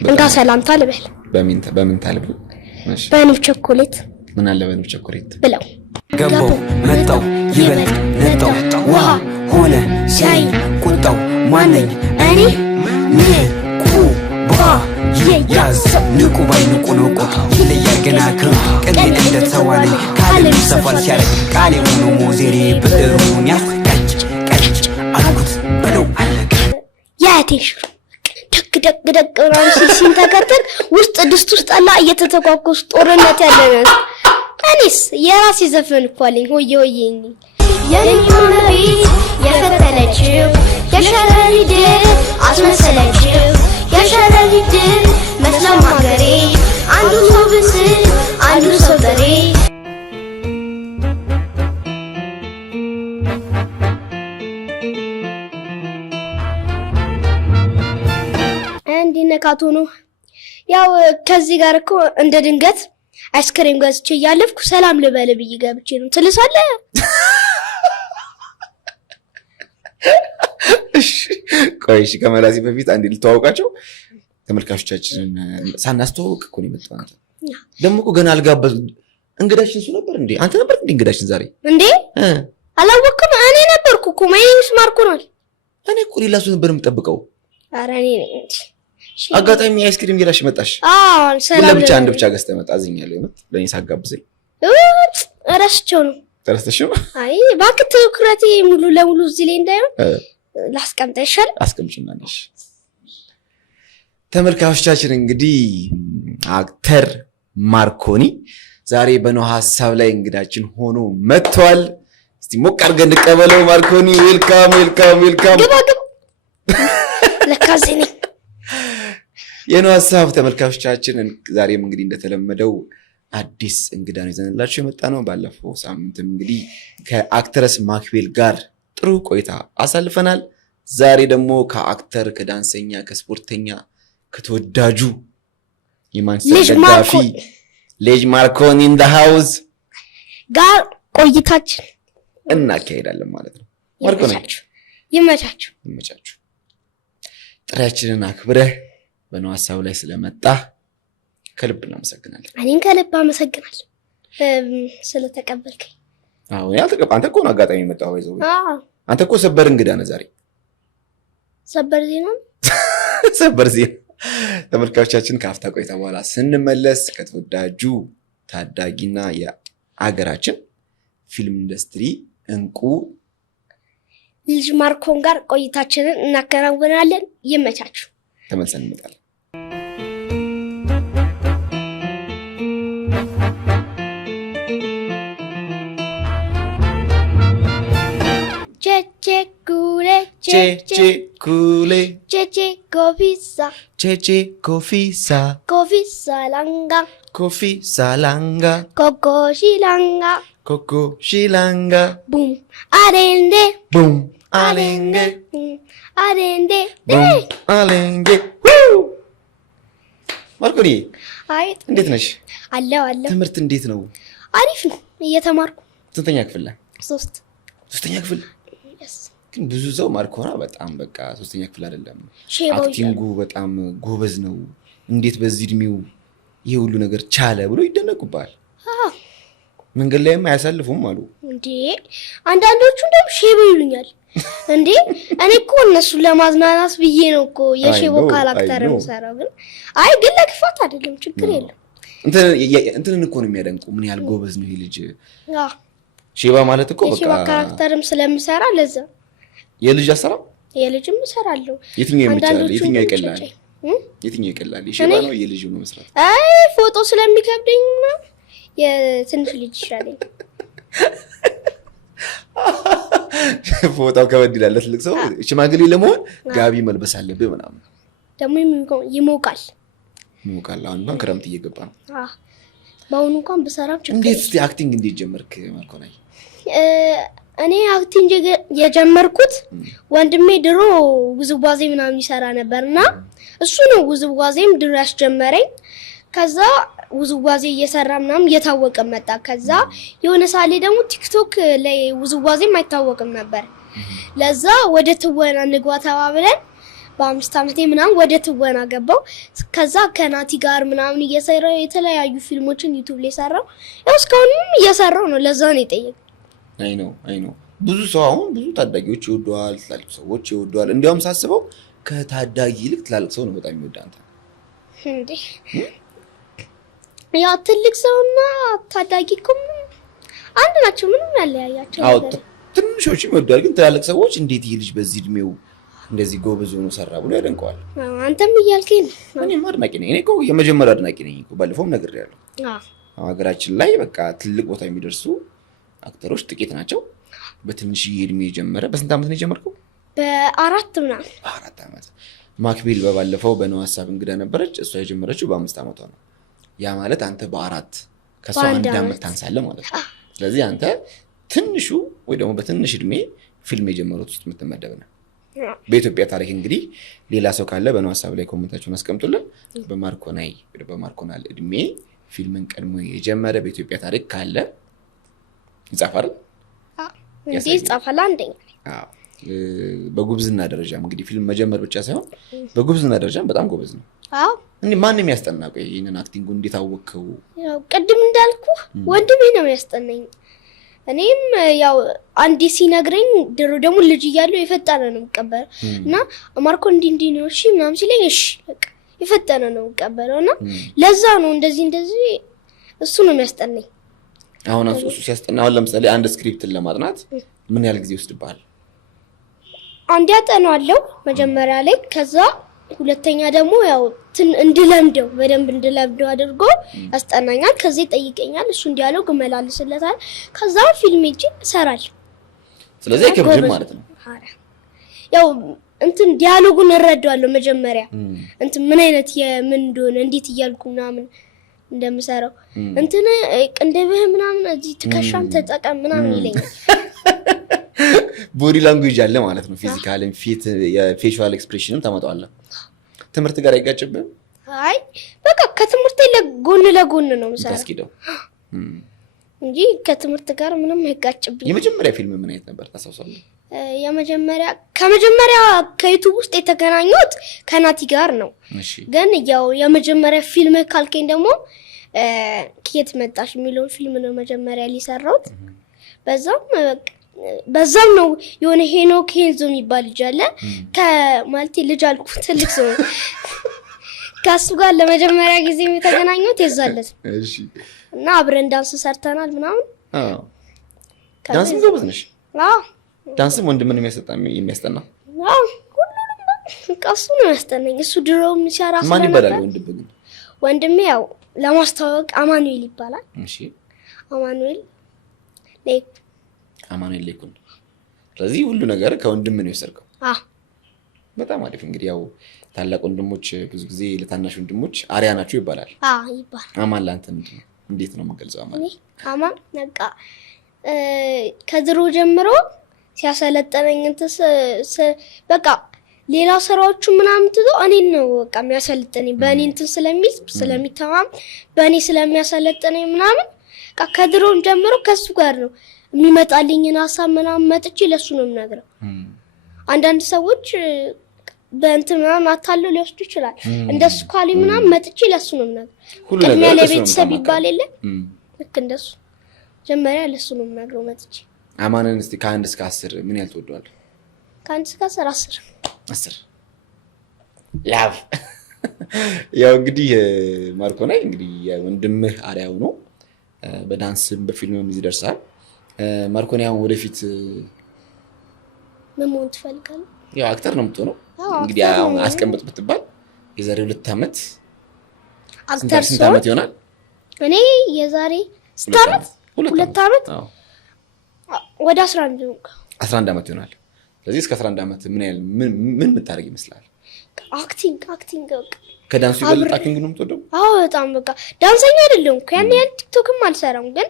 እንካ ሰላምታ ልበል በምን ታልብ እሺ በንብ ቸኮሌት ምን አለ በንብ ቸኮሌት ብለው ገቦ መጣው ይበል ነጣው ውሃ ሆነ ሲያይ ቁጣው ማነኝ እኔ ንቁ ባ ያዝ ንቁ ባይ ንቁ ነው ቆጣ ለያገና ቀን እንደተዋለ ካለም ሰፋል ሲያረግ ቃሌ ሆኖ ሞዜሬ ብሩን ያስቀጭ አልኩት በለው አለቀ ያቴሽ ደግ ራንሲን ተከተል ውስጥ ድስት ውስጥ አላ እየተተኳኩስ ጦርነት ያለና አኒስ የራስ ዘፈን እኮ አለኝ ሆዬ ሆዬኒ የልዩና ቤት የፈተለችው የሸረሪድ አስመሰለችው የሸረሪድ መስለም ሀገሬ አንዱ ሰው ብስ አንዱ ሰው በሬ ነካቶ ነው ያው ከዚህ ጋር እኮ እንደ ድንገት አይስክሬም ገዝቼ ያለፍኩ ሰላም ልበል ብዬ ገብቼ ነው ትልሳለ እሺ ቆይሽ ከመላሲ በፊት አንዴ ልተዋወቃቸው ተመልካቾቻችንን ሳናስተዋውቅ እኮ ነው የመጣው አንተ ደግሞ እኮ ገና አልጋበዝ እንግዳችን እሱ ነበር እንዴ አንተ ነበር እንዴ እንግዳችን ዛሬ እንዴ አላወቅኩም እኔ ነበርኩ እኮ ማይንስ ማርኮናል እኔ እኮ ሌላ ሰው ነበር የምጠብቀው ኧረ እኔ ነኝ እንዴ አጋጣሚ አይስክሪም ይላሽ መጣሽ ሰላም ለብቻ አንድ ብቻ ገዝተህ መጣ አዝኛለሁ ለኔ ሳጋብዘኝ እረስቸው ነው ተረስተሽው አይ ባክት ኩራቴ ሙሉ ለሙሉ እዚህ ላይ እንዳይሆን ላስቀምጠ ይሻል አስቀምጪና ነሽ ተመልካቾቻችን እንግዲህ አክተር ማርኮኒ ዛሬ በኖ ሐሳብ ላይ እንግዳችን ሆኖ መጥቷል እስቲ ሞቅ አድርገን እንቀበለው ማርኮኒ ዌልካም ግባ ለካዘኔ የኖ ሐሳብ ተመልካቾቻችን ዛሬም እንግዲህ እንደተለመደው አዲስ እንግዳ ነው ይዘንላችሁ የመጣ ነው ባለፈው ሳምንትም እንግዲህ ከአክትረስ ማክቤል ጋር ጥሩ ቆይታ አሳልፈናል ዛሬ ደግሞ ከአክተር ከዳንሰኛ ከስፖርተኛ ከተወዳጁ የማንቸስተር ደጋፊ ልጅ ማርኮኒ ኢን ዘ ሃውስ ጋር ቆይታችን እናካሄዳለን ማለት ነው ማርኮኒ ይመቻችሁ ጥሪያችንን አክብረህ በኖ ሐሳብ ላይ ስለመጣ ከልብ እናመሰግናለን እኔን ከልብ አመሰግናለሁ ስለተቀበልከኝ አዎ አንተ እኮ ነው አጋጣሚ መጣው ወይዘው አንተ እኮ ሰበር እንግዳ ነህ ዛሬ ሰበር ዜና ተመልካቾቻችን ከአፍታ ቆይታ በኋላ ስንመለስ ከተወዳጁ ታዳጊና የአገራችን ፊልም ኢንዱስትሪ እንቁ ልጅ ማርኮን ጋር ቆይታችንን እናከናውናለን ይመቻችሁ ተመልሰን እንመጣለን Cheche Kofisa Langa Coco Shilanga Boom Arende Woo ማርኮኒ አይ እንዴት ነሽ አለው ትምህርት እንዴት ነው አሪፍ ነው እየተማርኩ ስንተኛ ክፍል ላይ 3ኛ ክፍል ግን ብዙ ሰው ማርኮና በጣም በቃ 3ኛ ክፍል አይደለም አክቲንጉ በጣም ጎበዝ ነው እንዴት በዚህ እድሜው ይሄ ሁሉ ነገር ቻለ ብሎ ይደነቁባል መንገድ ላይም አያሳልፉም አሉ እንዴ አንዳንዶቹ እንደም ሼቦ ይሉኛል እንዴ እኔ እኮ እነሱ ለማዝናናት ብዬ ነው እኮ የሼቦ ካራክተር የምሰራው ግን አይ ግን ለክፋት አይደለም ችግር የለም እንትን እኮ ነው የሚያደንቁ ምን ያህል ጎበዝ ነው ይሄ ልጅ ሼባ ማለት እኮ በቃ ሼባ ካራክተርም ስለምሰራ ለዛ የልጅ አሰራ የልጅም እሰራለሁ የትኛው ይቀላል የሼባ ነው የልጅ ነው መስራት አይ ፎቶ ስለሚከብደኝና የትንሽ ልጅ ይሻለኝ ፎቶው ከበድ ይላል ለትልቅ ሰው ሽማግሌ ለመሆን ጋቢ መልበስ አለብህ ምናምን ደግሞ ይሞቃል አሁን እንኳን ክረምት እየገባ ነው ባሁን እንኳን በሰራም ችግር እንዴት አክቲንግ እንዴት ጀመርክ ማርኮናይ እኔ አክቲንግ የጀመርኩት ወንድሜ ድሮ ውዝዋዜ ምናምን ይሰራ ነበርና እሱ ነው ውዝዋዜም ድሮ ያስጀመረኝ ከዛ ውዝዋዜ እየሰራ ምናምን እየታወቀ መጣ ከዛ የሆነ ሳሌ ደግሞ ቲክቶክ ላይ ውዝዋዜም አይታወቅም ነበር ለዛ ወደ ትወና ንግባ ተባብለን በ5 ዓመቴ ምናምን ወደ ትወና ገባው። ከዛ ከናቲ ጋር ምናምን እየሰራው የተለያዩ ፊልሞችን ዩቲዩብ ላይ ሰራው። ያው እስካሁንም እየሰራው ነው። ለዛ ነው የጠየቀኝ። አይ ነው ብዙ ሰው አሁን ብዙ ታዳጊዎች ይወደዋል፣ ትላልቅ ሰዎች ይወደዋል። እንዲያውም ሳስበው ከታዳጊ ይልቅ ትላልቅ ሰው ነው በጣም የሚወደው አንተ እንዴ። ያው ትልቅ ሰውና ታዳጊ እኮ አንድ ናቸው፣ ምንም ያለያያቸው ነገር። ትንሾች ይወደዋል፣ ግን ትላልቅ ሰዎች እንዴት ይሄ ልጅ በዚህ እድሜው እንደዚህ ጎበዝ ሆኖ ሰራ ብሎ ያደንቀዋል። አንተም እያልከኝ ነው። እኔም አድናቂ ነኝ። እኔ እኮ የመጀመሪያው አድናቂ ነኝ እኮ ባለፈውም ነግሬያለሁ። ሀገራችን ላይ በቃ ትልቅ ቦታ የሚደርሱ አክተሮች ጥቂት ናቸው። በትንሽዬ እድሜ የጀመረ። በስንት ዓመት ነው የጀመርከው? በ4 ምናምን። በ4 ዓመት። ማክቤል በባለፈው በነው ሀሳብ እንግዳ ነበረች። እሷ የጀመረችው በ5 ዓመቷ ነው። ያ ማለት አንተ በ4 ከሷ 1 ዓመት ታንሳለህ ማለት ነው። ስለዚህ አንተ ትንሹ ወይ ደግሞ በትንሽ እድሜ ፊልም የጀመሩት ውስጥ የምትመደብ ነው። በኢትዮጵያ ታሪክ እንግዲህ ሌላ ሰው ካለ በነው ሀሳብ ላይ ኮሜንታችሁን አስቀምጡልን። በማርኮናል እድሜ ፊልምን ቀድሞ የጀመረ በኢትዮጵያ ታሪክ ካለ ይጻፋል። እንዴ ይጻፋል አንደኛ። በጉብዝና ደረጃም እንግዲህ ፊልም መጀመር ብቻ ሳይሆን በጉብዝና ደረጃም በጣም ጎበዝ ነው። እንዴ ማንም ያስጠናው ይሄንን አክቲንጉ እንዴት አወቀው? ያው ቅድም እንዳልኩ ወንድሜ ነው ያስጠናኝ። እኔም ያው አንዴ ሲነግረኝ ድሮ ደግሞ ልጅ እያለሁ የፈጠነ ነው የምቀበለው እና ማርኮ እንዲህ ነው እሺ ምናምን ሲለኝ እሺ በቃ የፈጠነ ነው የምቀበለውና ለዛ ነው እንደዚህ እሱ ነው የሚያስጠናኝ። አሁን እሱ ሲያስጠና አሁን ለምሳሌ አንድ ስክሪፕትን ለማጥናት ምን ያህል ጊዜ ይወስድብሃል? አንዴ አጠናዋለሁ መጀመሪያ ላይ። ከዛ ሁለተኛ ደግሞ ያው እንድለምደው በደንብ እንድለምደው አድርጎ ያስጠናኛል። ከዛ ይጠይቀኛል፣ እሱ እንዲያለው ግመላልስለታል። ከዛ ፊልም እጂ ይሰራል። ስለዚህ ከብድም ማለት ነው። ያው ዲያሎጉን እረዳዋለሁ መጀመሪያ ምን አይነት የምን እንደሆነ እንዴት እያልኩ ምናምን እንደምሰራው ቅንድብህ ምናምን እዚህ ትከሻም ተጠቀም ምናምን ይለኛል። ቦዲ ላንጉዌጅ አለ ማለት ነው። ፊዚካልም ፊት የፌሻል ኤክስፕሬሽንም ታመጣዋለህ። ትምህርት ጋር አይጋጭብህም? አይ በቃ ከትምህርት ለጎን ነው የምሰራው እንጂ ከትምህርት ጋር ምንም አይጋጭብኝም። የመጀመሪያ ፊልም ምን አይነት ነበር ታስታውሳለህ? ከመጀመሪያ ከዩቲዩብ ውስጥ የተገናኘሁት ከናቲ ጋር ነው። ግን ያው የመጀመሪያ ፊልም ካልከኝ ደግሞ ከየት መጣሽ የሚለውን ፊልም ነው መጀመሪያ ሊሰራሁት። በዛም ነው የሆነ ሄኖክ ኬንዞ የሚባል ልጅ አለ። ከማለቴ ልጅ አልኩ ትልቅ ሰው ከሱ ጋር ለመጀመሪያ ጊዜ የተገናኘሁት የዛለት እና አብረን ዳንስ ሰርተናል ምናምን። ዳንስ ጎበዝ ነሽ? ዳንስም ወንድምን የሚያስጠና? ሁሉንም ቀሱ ነው ያስጠናኝ። እሱ ድሮም ሲያራ ስለነበር። ማን ይባላል ወንድም ግን? ወንድሜ ያው ለማስተዋወቅ አማኑኤል ይባላል። እሺ አማኑኤል ሌኩን። ስለዚህ ሁሉ ነገር ከወንድም ነው የወሰድከው? በጣም አሪፍ። እንግዲህ ያው ታላቅ ወንድሞች ብዙ ጊዜ ለታናሽ ወንድሞች አሪያ ናቸው ይባላል። አማን ለአንተ ምንድን ነው? እንዴት ነው የምገልጸው? አማን በቃ ከድሮ ጀምሮ ሲያሰለጠነኝ በቃ ሌላ ስራዎቹ ምናምን ትቶ እኔን ነው በቃ የሚያሰለጥነኝ። በእኔ ስለሚተማም በእኔ ስለሚያሰለጥነኝ ምናምን በቃ ከድሮም ጀምሮ ከሱ ጋር ነው የሚመጣልኝን ሀሳብ ምናምን መጥቼ ለሱ ነው የምነግረው። አንዳንድ ሰዎች ምናምን አታለው ሊወስዱ ይችላል። እንደሱ ካሊ ምናምን መጥቼ ለሱ ነው የምነግረው። ቅድሚያ ለቤተሰብ ይባል የለ ልክ እንደሱ መጀመሪያ ለሱ ነው የምነግረው መጥቼ። አማንን እስቲ ከ1 እስከ 10 ምን ያህል ትወደዋለህ? ከ1 እስከ 10 ላቭ። ያው እንግዲህ ማርኮናይ እንግዲህ ወንድምህ አሪያው ነው። በዳንስም በፊልምም እዚህ ደርሳል። ማርኮናይ አሁን ወደፊት ምን መሆን ትፈልጋለህ? ያው አክተር ነው የምትሆነው። እንግዲህ አሁን አስቀምጥ ብትባል የዛሬ 2 ዓመት አክተር ስንት ዓመት ይሆናል? እኔ የዛሬ 2 ዓመት ወደ 11 ዓመት ይሆናል። ስለዚህ እስከ 11 ዓመት ምን የምታደርግ ይመስላል? አክቲንግ ከዳንሱ ይበልጥ አክቲንግ ነው የምትወደው? በጣም በቃ ዳንሰኛ አይደለሁም። ያን ቲክቶክም አልሰራም። ግን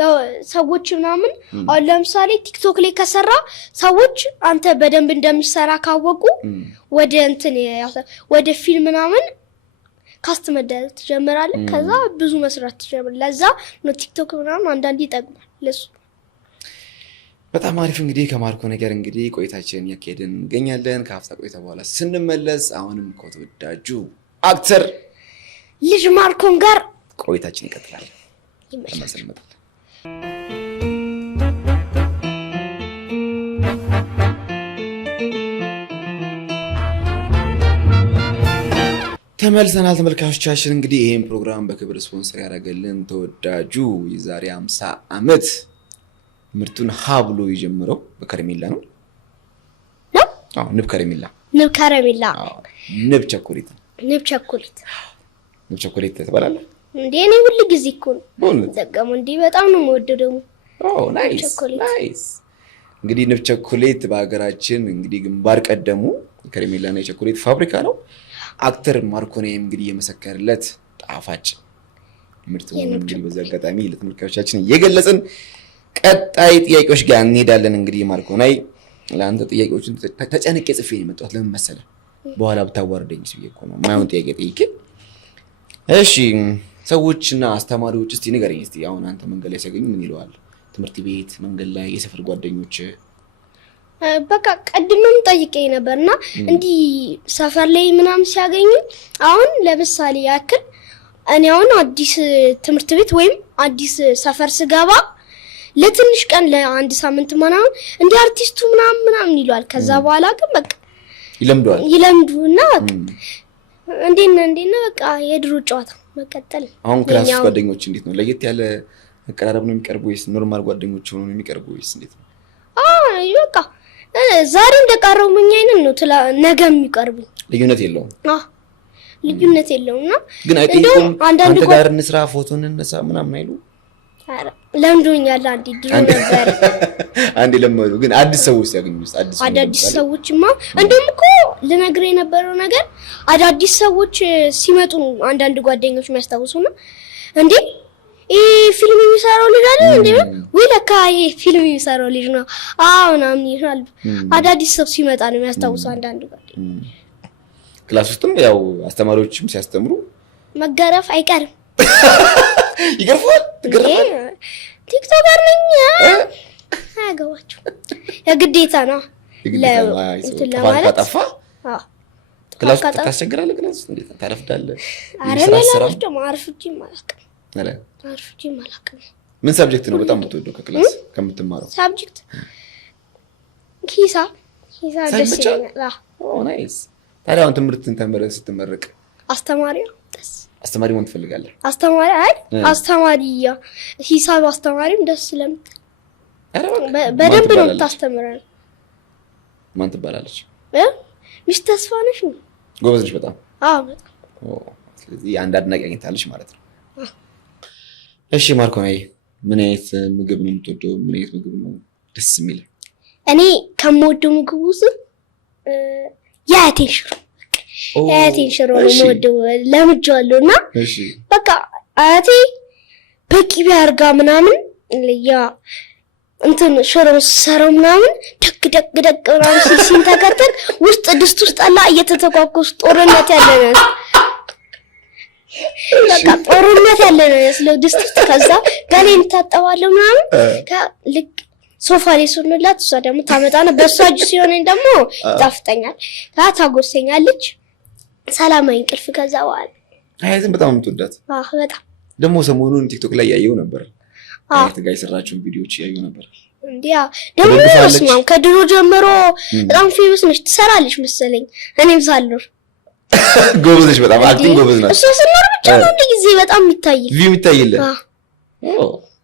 ያው ሰዎች ምናምን አሁን ለምሳሌ ቲክቶክ ላይ ከሰራ ሰዎች አንተ በደንብ እንደሚሰራ ካወቁ ወደ ፊልም ምናምን ካስት መደረግ ትጀምራለህ። ከዛ ብዙ መስራት ትጀምራለህ። ለዛ ነው ቲክቶክ ምናምን አንዳንዴ ይጠቅማል ለሱ። በጣም አሪፍ እንግዲህ ከማርኮ ነገር እንግዲህ ቆይታችንን ያካሄድን እንገኛለን። ከሀፍታ ቆይታ በኋላ ስንመለስ አሁንም ከተወዳጁ አክተር ልጅ ማርኮን ጋር ቆይታችን ይቀጥላል። ተመልሰን ተመልሰናል ተመልካቾቻችን። እንግዲህ ይሄን ፕሮግራም በክብር ስፖንሰር ያደረገልን ተወዳጁ የዛሬ 50 ዓመት ምርቱን ሀብሎ የጀመረው በከረሜላ ነው። አዎ ንብ ከረሜላ ንብ ቸኮሌት ትባላለህ እንዴ? እኔ ሁሉ ጊዜ እኮ ነው ዘጋሙ እንዴ በጣም ነው የምወደው ደግሞ። ናይስ እንግዲህ ንብ ቸኮሌት በሀገራችን እንግዲህ ግንባር ቀደሙ ከረሜላና የቸኮሌት ፋብሪካ ነው። አክተር ማርኮኔ እንግዲህ የመሰከረለት ጣፋጭ ምርት ነው። እንግዲህ በዚህ አጋጣሚ ለተመልካቾቻችን እየገለጽን ቀጣይ ጥያቄዎች ጋር እንሄዳለን። እንግዲህ ማርኮኔ ለአንተ ጥያቄዎችን ተጨንቄ ጽፌ ነው የመጣሁት። ለምን መሰለህ? በኋላ ብታዋርደኝ ሲል እኮ ነው ማይሆን ጥያቄ ጠይቄ። እሺ ሰዎችና አስተማሪዎች እስቲ ንገረኝ እስቲ አሁን አንተ መንገድ ላይ ሲያገኙ ምን ይለዋል? ትምህርት ቤት፣ መንገድ ላይ፣ የሰፈር ጓደኞች? በቃ ቀድመም ጠይቀኝ ነበርና እንዲህ ሰፈር ላይ ምናምን ሲያገኙ አሁን ለምሳሌ ያክል እኔ አሁን አዲስ ትምህርት ቤት ወይም አዲስ ሰፈር ስገባ ለትንሽ ቀን ለአንድ ሳምንት ምናምን እንደ አርቲስቱ ምናምን ይሏል። ከዛ በኋላ ግን በቃ ይለምዱና እንዴና በቃ የድሮ ጨዋታ መቀጠል። አሁን ክላስ ጓደኞች እንዴት ነው? ለየት ያለ አቀራረብ ነው የሚቀርቡ ወይስ ኖርማል ጓደኞች ሆነው ነው የሚቀርቡ ወይስ እንዴት ነው? በቃ ዛሬ እንደቀረው ምን አይነት ነው ነገ የሚቀርቡ ልዩነት የለውም። ልዩነት የለውምና ግን አይጠይቁም አንተ ጋር እንስራ ፎቶ እንነሳ ምናምን አይሉ? ለምዶኛል። አንዴ ድሮ ነበር አንዴ ለምዶ ግን አዲስ ሰዎች ሲያገኙስ አዳዲስ ሰዎችማ እንደውም እኮ ልነግርህ የነበረው ነገር አዳዲስ ሰዎች ሲመጡ አንዳንድ ጓደኞች የሚያስታውሱና እንዴ ይሄ ፊልም የሚሰራው ልጅ አይደል እንዴ? ወይ ለካ ይሄ ፊልም የሚሰራው ልጅ ነው። ምናምን ይላል። አዳዲስ ሰው ሲመጣ ነው የሚያስታውሱ አንዳንድ ጓደኞች። ክላስ ውስጥም ያው አስተማሪዎችም ሲያስተምሩ መገረፍ አይቀርም። ይገርፋል። ቲክቶከር ነኝ አያገባችሁ የግዴታ ነው ለማለት ጠፋ። ክላስ ታስቸግራለህ። ክላስ እንዴት ታረፍዳለህ? አረፈዳለሁ ማለቅ ምን ሰብጀክት ነው በጣም የምትወደው ከክላስ ከምትማረው? ሰብጀክት ሂሳብ ደስ ይላል። ናይስ። ታዲያ አሁን ትምህርትን ተምረህ ስትመረቅ አስተማሪ ምን ትፈልጋለህ? አስተማሪ ሂሳብ አስተማሪም ደስ ስለምትል በደንብ ነው የምታስተምረን። ማን ትባላለች? ሚስት ተስፋነሽ ነው። ጎበዝ ነሽ በጣም። በጣም። ስለዚህ አንድ አድናቂ አግኝታለች ማለት ነው። እሺ ማርኮኔ ምን አይነት ምግብ ነው የምትወደው? ምን አይነት ምግብ ነው ደስ የሚል? እኔ ከምወደው ምግብ ውስጥ የአያቴን ሽሮ ነው የምወደው። ለምጄዋለሁና በቃ አያቴ በቂቤ አድርጋ ምናምን እንትን ሽሮ ሰራው ምናምን ደግ ምናምን ሲንተከተክ ውስጥ ድስት ውስጥ አላ እየተተኳኮስ ጦርነት ያለ ነው። በቃ ጦርነት ያለ ነው ያስለው ድስት ውስጥ። ከዛ ገሌን ታጠባለሁ ምናምን ልክ ሶፋ ላይ ሱንላት እሷ ደግሞ ታመጣና በሷ እጅ ሲሆን ደግሞ ይጣፍጠኛል። ታጎርሰኛለች። ሰላማዊ እንቅልፍ። ከዛ በኋላ አያትን በጣም የምትወዳት? በጣም ደግሞ ሰሞኑን ቲክቶክ ላይ ያየው ነበር። አያት ጋር የሰራችውን ቪዲዮዎች ያየው ነበር። እንዲያ ደግሞ ስማም ከድሮ ጀምሮ በጣም ፌመስ ነች። ትሰራለች መሰለኝ እኔም ሳልኖር። ጎበዝ ነች በጣም አክቲንግ ጎበዝ ነች። እሷ ስኖር ብቻ ነው ጊዜ በጣም የሚታይል።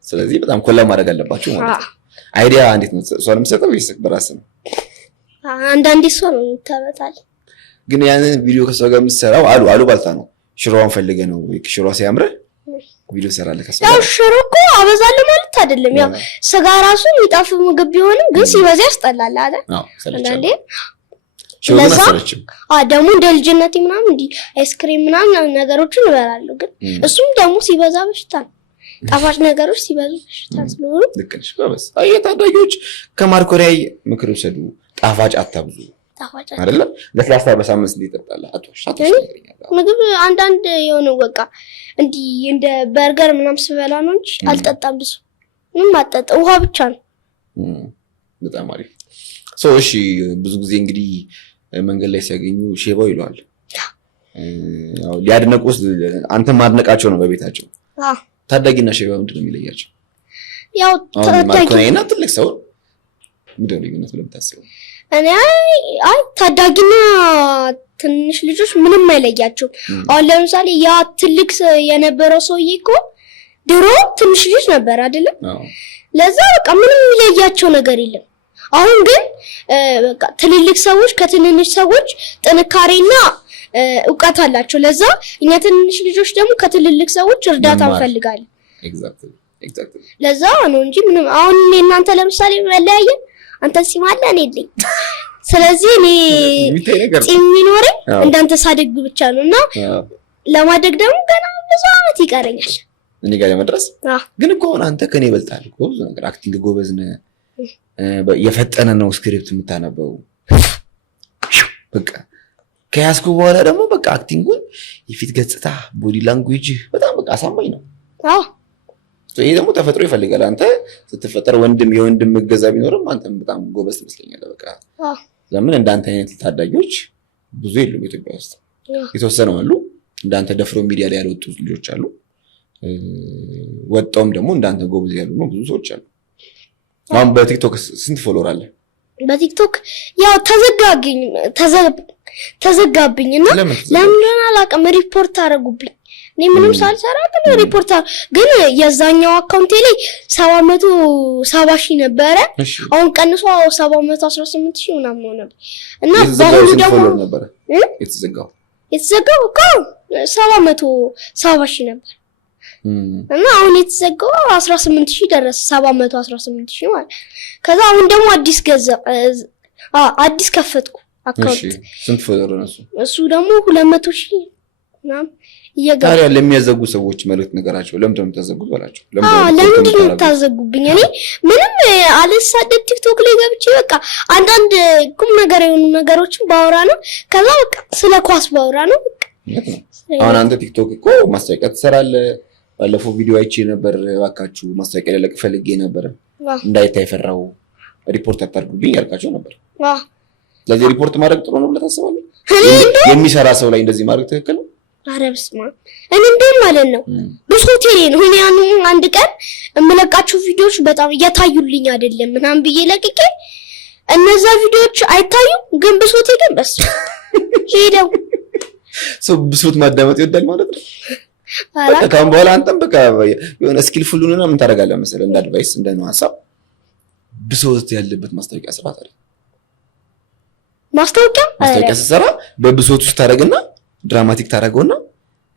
ስለዚህ በጣም ኮላ ማድረግ አለባችሁ ማለት ነው። አይዲያ እንዴት ነው እሷ ለምትሰጠው ወይስ በራስ ነው? አንዳንዴ እሷ ነው የምታመጣል። ግን ያንን ቪዲዮ ከሷ ጋር የምትሰራው አሉ ባልታ ነው። ሽሮዋን ፈልገህ ነው ወይ? ሽሮዋ ሲያምርህ ቪዲዮ ሰራለህ ከሷ ጋር? ያው ሽሮ እኮ አበዛለሁ ማለት አይደለም። ያው ስጋ ራሱ የሚጣፍጥ ምግብ ቢሆንም ግን ሲበዛ ያስጠላል አይደል? አንዳንዴ ለዛ ደግሞ እንደ ልጅነቴ ምናምን እንዲህ አይስክሪም ምናምን ነገሮችን እበላለሁ። ግን እሱም ደግሞ ሲበዛ በሽታ ነው። ጣፋጭ ነገሮች ሲበዙ በሽታ ስለሆኑ ልክ ነሽ። ጎበዝ። ታዳጊዎች ከማርኮኔ ምክር ውሰዱ። ጣፋጭ አታብዙ አይደለ? ለስላሳ በሳምንት እንዲጠጣላ አጥሽ ምግብ አንዳንድ የሆነ በቃ እንዲህ እንደ በርገር ምናምን ስበላ ነው እንጂ አልጠጣም። ብዙ ምንም አልጠጣም። ውሃ ብቻ ነው። በጣም አሪፍ እሺ ብዙ ጊዜ እንግዲህ መንገድ ላይ ሲያገኙ ሼባው ይለዋል ያው ሊያድነቁስ አንተ ማድነቃቸው ነው በቤታቸው ታዳጊና ሼባ ምንድነው የሚለያቸው ያው ታዳጊና ትልቅ ሰው ምንድነው ልዩነቱ ለምታስበው እኔ አይ ታዳጊና ትንሽ ልጆች ምንም አይለያቸው አሁን ለምሳሌ ያ ትልቅ የነበረው ሰውዬ እኮ ድሮ ትንሽ ልጅ ነበር አይደል ለዛ በቃ ምንም የሚለያቸው ነገር የለም አሁን ግን በቃ ትልልቅ ሰዎች ከትንንሽ ሰዎች ጥንካሬና ዕውቀት አላቸው ለዛ እኛ ትንንሽ ልጆች ደግሞ ከትልልቅ ሰዎች እርዳታ እንፈልጋለን ኤግዛክትሊ ለዛ ነው እንጂ ምንም አሁን እናንተ ለምሳሌ መለያየን አንተ ሲማለ እኔ ልኝ ስለዚህ እኔ ፂሚኖረኝ እንዳንተ ሳደግ ብቻ ነውና ለማደግ ደግሞ ገና ብዙ አመት ይቀረኛል እኔ ጋር ለመድረስ ግን እኮ አንተ ከኔ ይበልጣል እኮ ብዙ ነገር አክቲንግ ጎበዝ ነህ የፈጠነ ነው ስክሪፕት የምታነበው በቃ ከያዝኩ በኋላ ደግሞ በቃ አክቲንጉን የፊት ገጽታ ቦዲ ላንጉዌጅ በጣም በቃ አሳማኝ ነው ይሄ ደግሞ ተፈጥሮ ይፈልጋል አንተ ስትፈጠር የወንድም እገዛ ቢኖርም አንተም በጣም ጎበዝ ትመስለኛለህ በቃ ለምን እንዳንተ አይነት ታዳጊዎች ብዙ የሉም ኢትዮጵያ ውስጥ የተወሰኑ አሉ እንዳንተ ደፍሮ ሚዲያ ላይ ያልወጡ ልጆች አሉ ወጣውም ደግሞ እንዳንተ ጎበዝ ያሉ ነው ብዙ ሰዎች አሉ አሁን በቲክቶክ ስንት ፎሎወር አለ በቲክቶክ ያው ተዘጋብኝና ለምን አላውቅም ሪፖርት አደረጉብኝ እኔ ምንም ሳልሰራ ግን ሪፖርት ግን የዛኛው አካውንቴ ላይ 770,000 ነበረ አሁን ቀንሶ 718,000 ምናምን ሆነ እና በአሁኑ ደግሞ ነበር የተዘጋው እኮ 770,000 ነበር እና አሁን የተዘጋው 18,000 ደረሰ 718,000 ማለት ከዛ አሁን ደግሞ አዲስ ከፈትኩ አካውንት ስንት ፎሎወር ነው እሱ ደግሞ 200,000 ምናምን ታዲያ ለሚያዘጉ ሰዎች መልእክት ነገራቸው ለምን ተዘጉት ባላቸው ለምን ተዘጉብኝ እኔ ምንም አልሳደብ ቲክቶክ ላይ ገብቼ በቃ አንዳንድ ቁም ነገር የሆኑ ነገሮችን ባወራ ነው ከዛ በቃ ስለ ኳስ ባወራ ነው አሁን አንተ ቲክቶክ እኮ ማስታወቂያ ትሰራለህ ባለፈው ቪዲዮ አይቼ ነበር ባካችሁ ማስታወቂያ ለለቅ ፈልጌ ነበር እንዳይታይ ፈራው ሪፖርት አታርጉብኝ ያልካቸው ነበር ለዚህ ሪፖርት ማድረግ ጥሩ ነው ብለህ ታስባለህ የሚሰራ ሰው ላይ እንደዚህ ማድረግ ትክክል ነው አረብስማ እኔ እንደም ማለት ነው ብሶቴ ነው እኔ አንድ ቀን እመለቃቸው ቪዲዮዎች በጣም እያታዩልኝ አይደለም ምናም ብዬ ለቅቄ እነዛ ቪዲዮዎች አይታዩም ግን ብሶቴ ግን በስ ሄደው ሰው ብሶት ማዳመጥ ይወዳል ማለት ነው በቃ ካም በኋላ አንተም በቃ የሆነ ስኪልፉል ሆነና ምን ታደርጋለህ መሰለህ እንደ አድቫይስ እንደ ነው ሐሳብ ብሶት ያለበት ማስታወቂያ ስራት አይደል ማስታወቂያ ስራ በብሶት ውስጥ ታደርግና ድራማቲክ ታደርገውና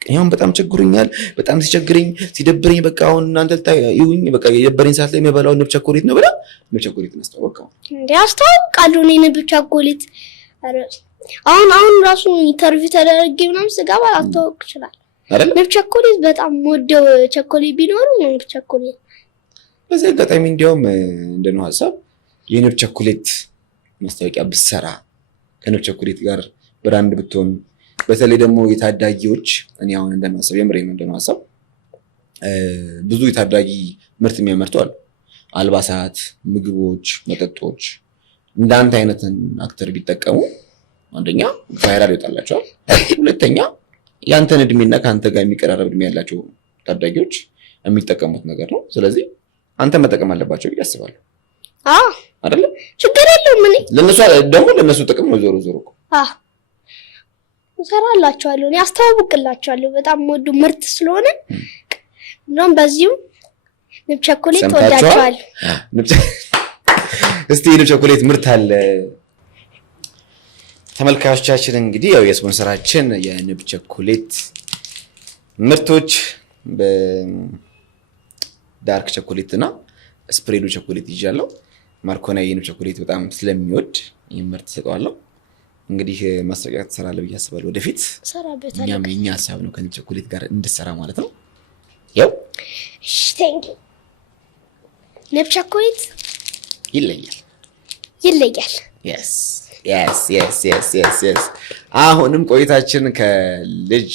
ያውን በጣም ቸግሩኛል በጣም ሲቸግረኝ ሲደብረኝ በቃ አሁን እናንተ ታዩኝ በቃ የደበረኝ ሰዓት ላይ መበላው ንብ ቸኮሌት ነው ብላ ንብ ቸኮሌት አስተዋወቀው እንዴ አስተዋወቃለሁ እኔ ንብ ቸኮሌት አሁን ራሱ ኢንተርቪው ተደረገ ምናምን ስጋባ አስተዋወቅ ይችላል አይደል ንብ ቸኮሌት በጣም ወደው ቸኮሌት ቢኖር ንብ ቸኮሌት በዚህ አጋጣሚ እንዲያውም እንደነው ሐሳብ የንብ ቸኮሌት ማስታወቂያ ብትሰራ ከንብ ቸኮሌት ጋር ብራንድ ብትሆን በተለይ ደግሞ የታዳጊዎች እኔ አሁን እንደማሰብ የምሬን እንደማሰብ ብዙ የታዳጊ ምርት የሚያመርቱ አሉ አልባሳት ምግቦች መጠጦች እንዳንተ አይነት አክተር ቢጠቀሙ አንደኛ ቫይራል ይወጣላቸዋል ሁለተኛ ያንተን እድሜና ካንተ ጋር የሚቀራረብ እድሜ ያላቸው ታዳጊዎች የሚጠቀሙት ነገር ነው ስለዚህ አንተ መጠቀም አለባቸው ብዬ አስባለሁ አይደል ችግር የለውም እኔ ለነሱ ጥቅም ነው ዞሮ ዞሮ ሰራላችኋለሁ እኔ አስተዋውቅላችኋለሁ በጣም ወዱ ምርት ስለሆነ እንደውም በዚሁ ንብ ቸኮሌት ወዳችኋል እስቲ ንብ ቸኮሌት ምርት አለ ተመልካቾቻችን እንግዲህ ያው የስፖንሰራችን የንብ ቸኮሌት ምርቶች በዳርክ ቸኮሌት እና ስፕሬዶ ቸኮሌት ይዣለሁ ማርኮና የንብ ቸኮሌት በጣም ስለሚወድ ምርት ሰጠዋለሁ እንግዲህ ማስታወቂያ ተሰራለ ብዬ አስባለሁ ወደፊት ሰራበታለሁ እኛም የኛ ሐሳብ ነው ከንብ ቸኮሌት ጋር እንድሰራ ማለት ነው ያው እሺ ቴንክ ዩ ንብ ቸኮሌት ይለያል yes አሁንም ቆይታችን ከልጅ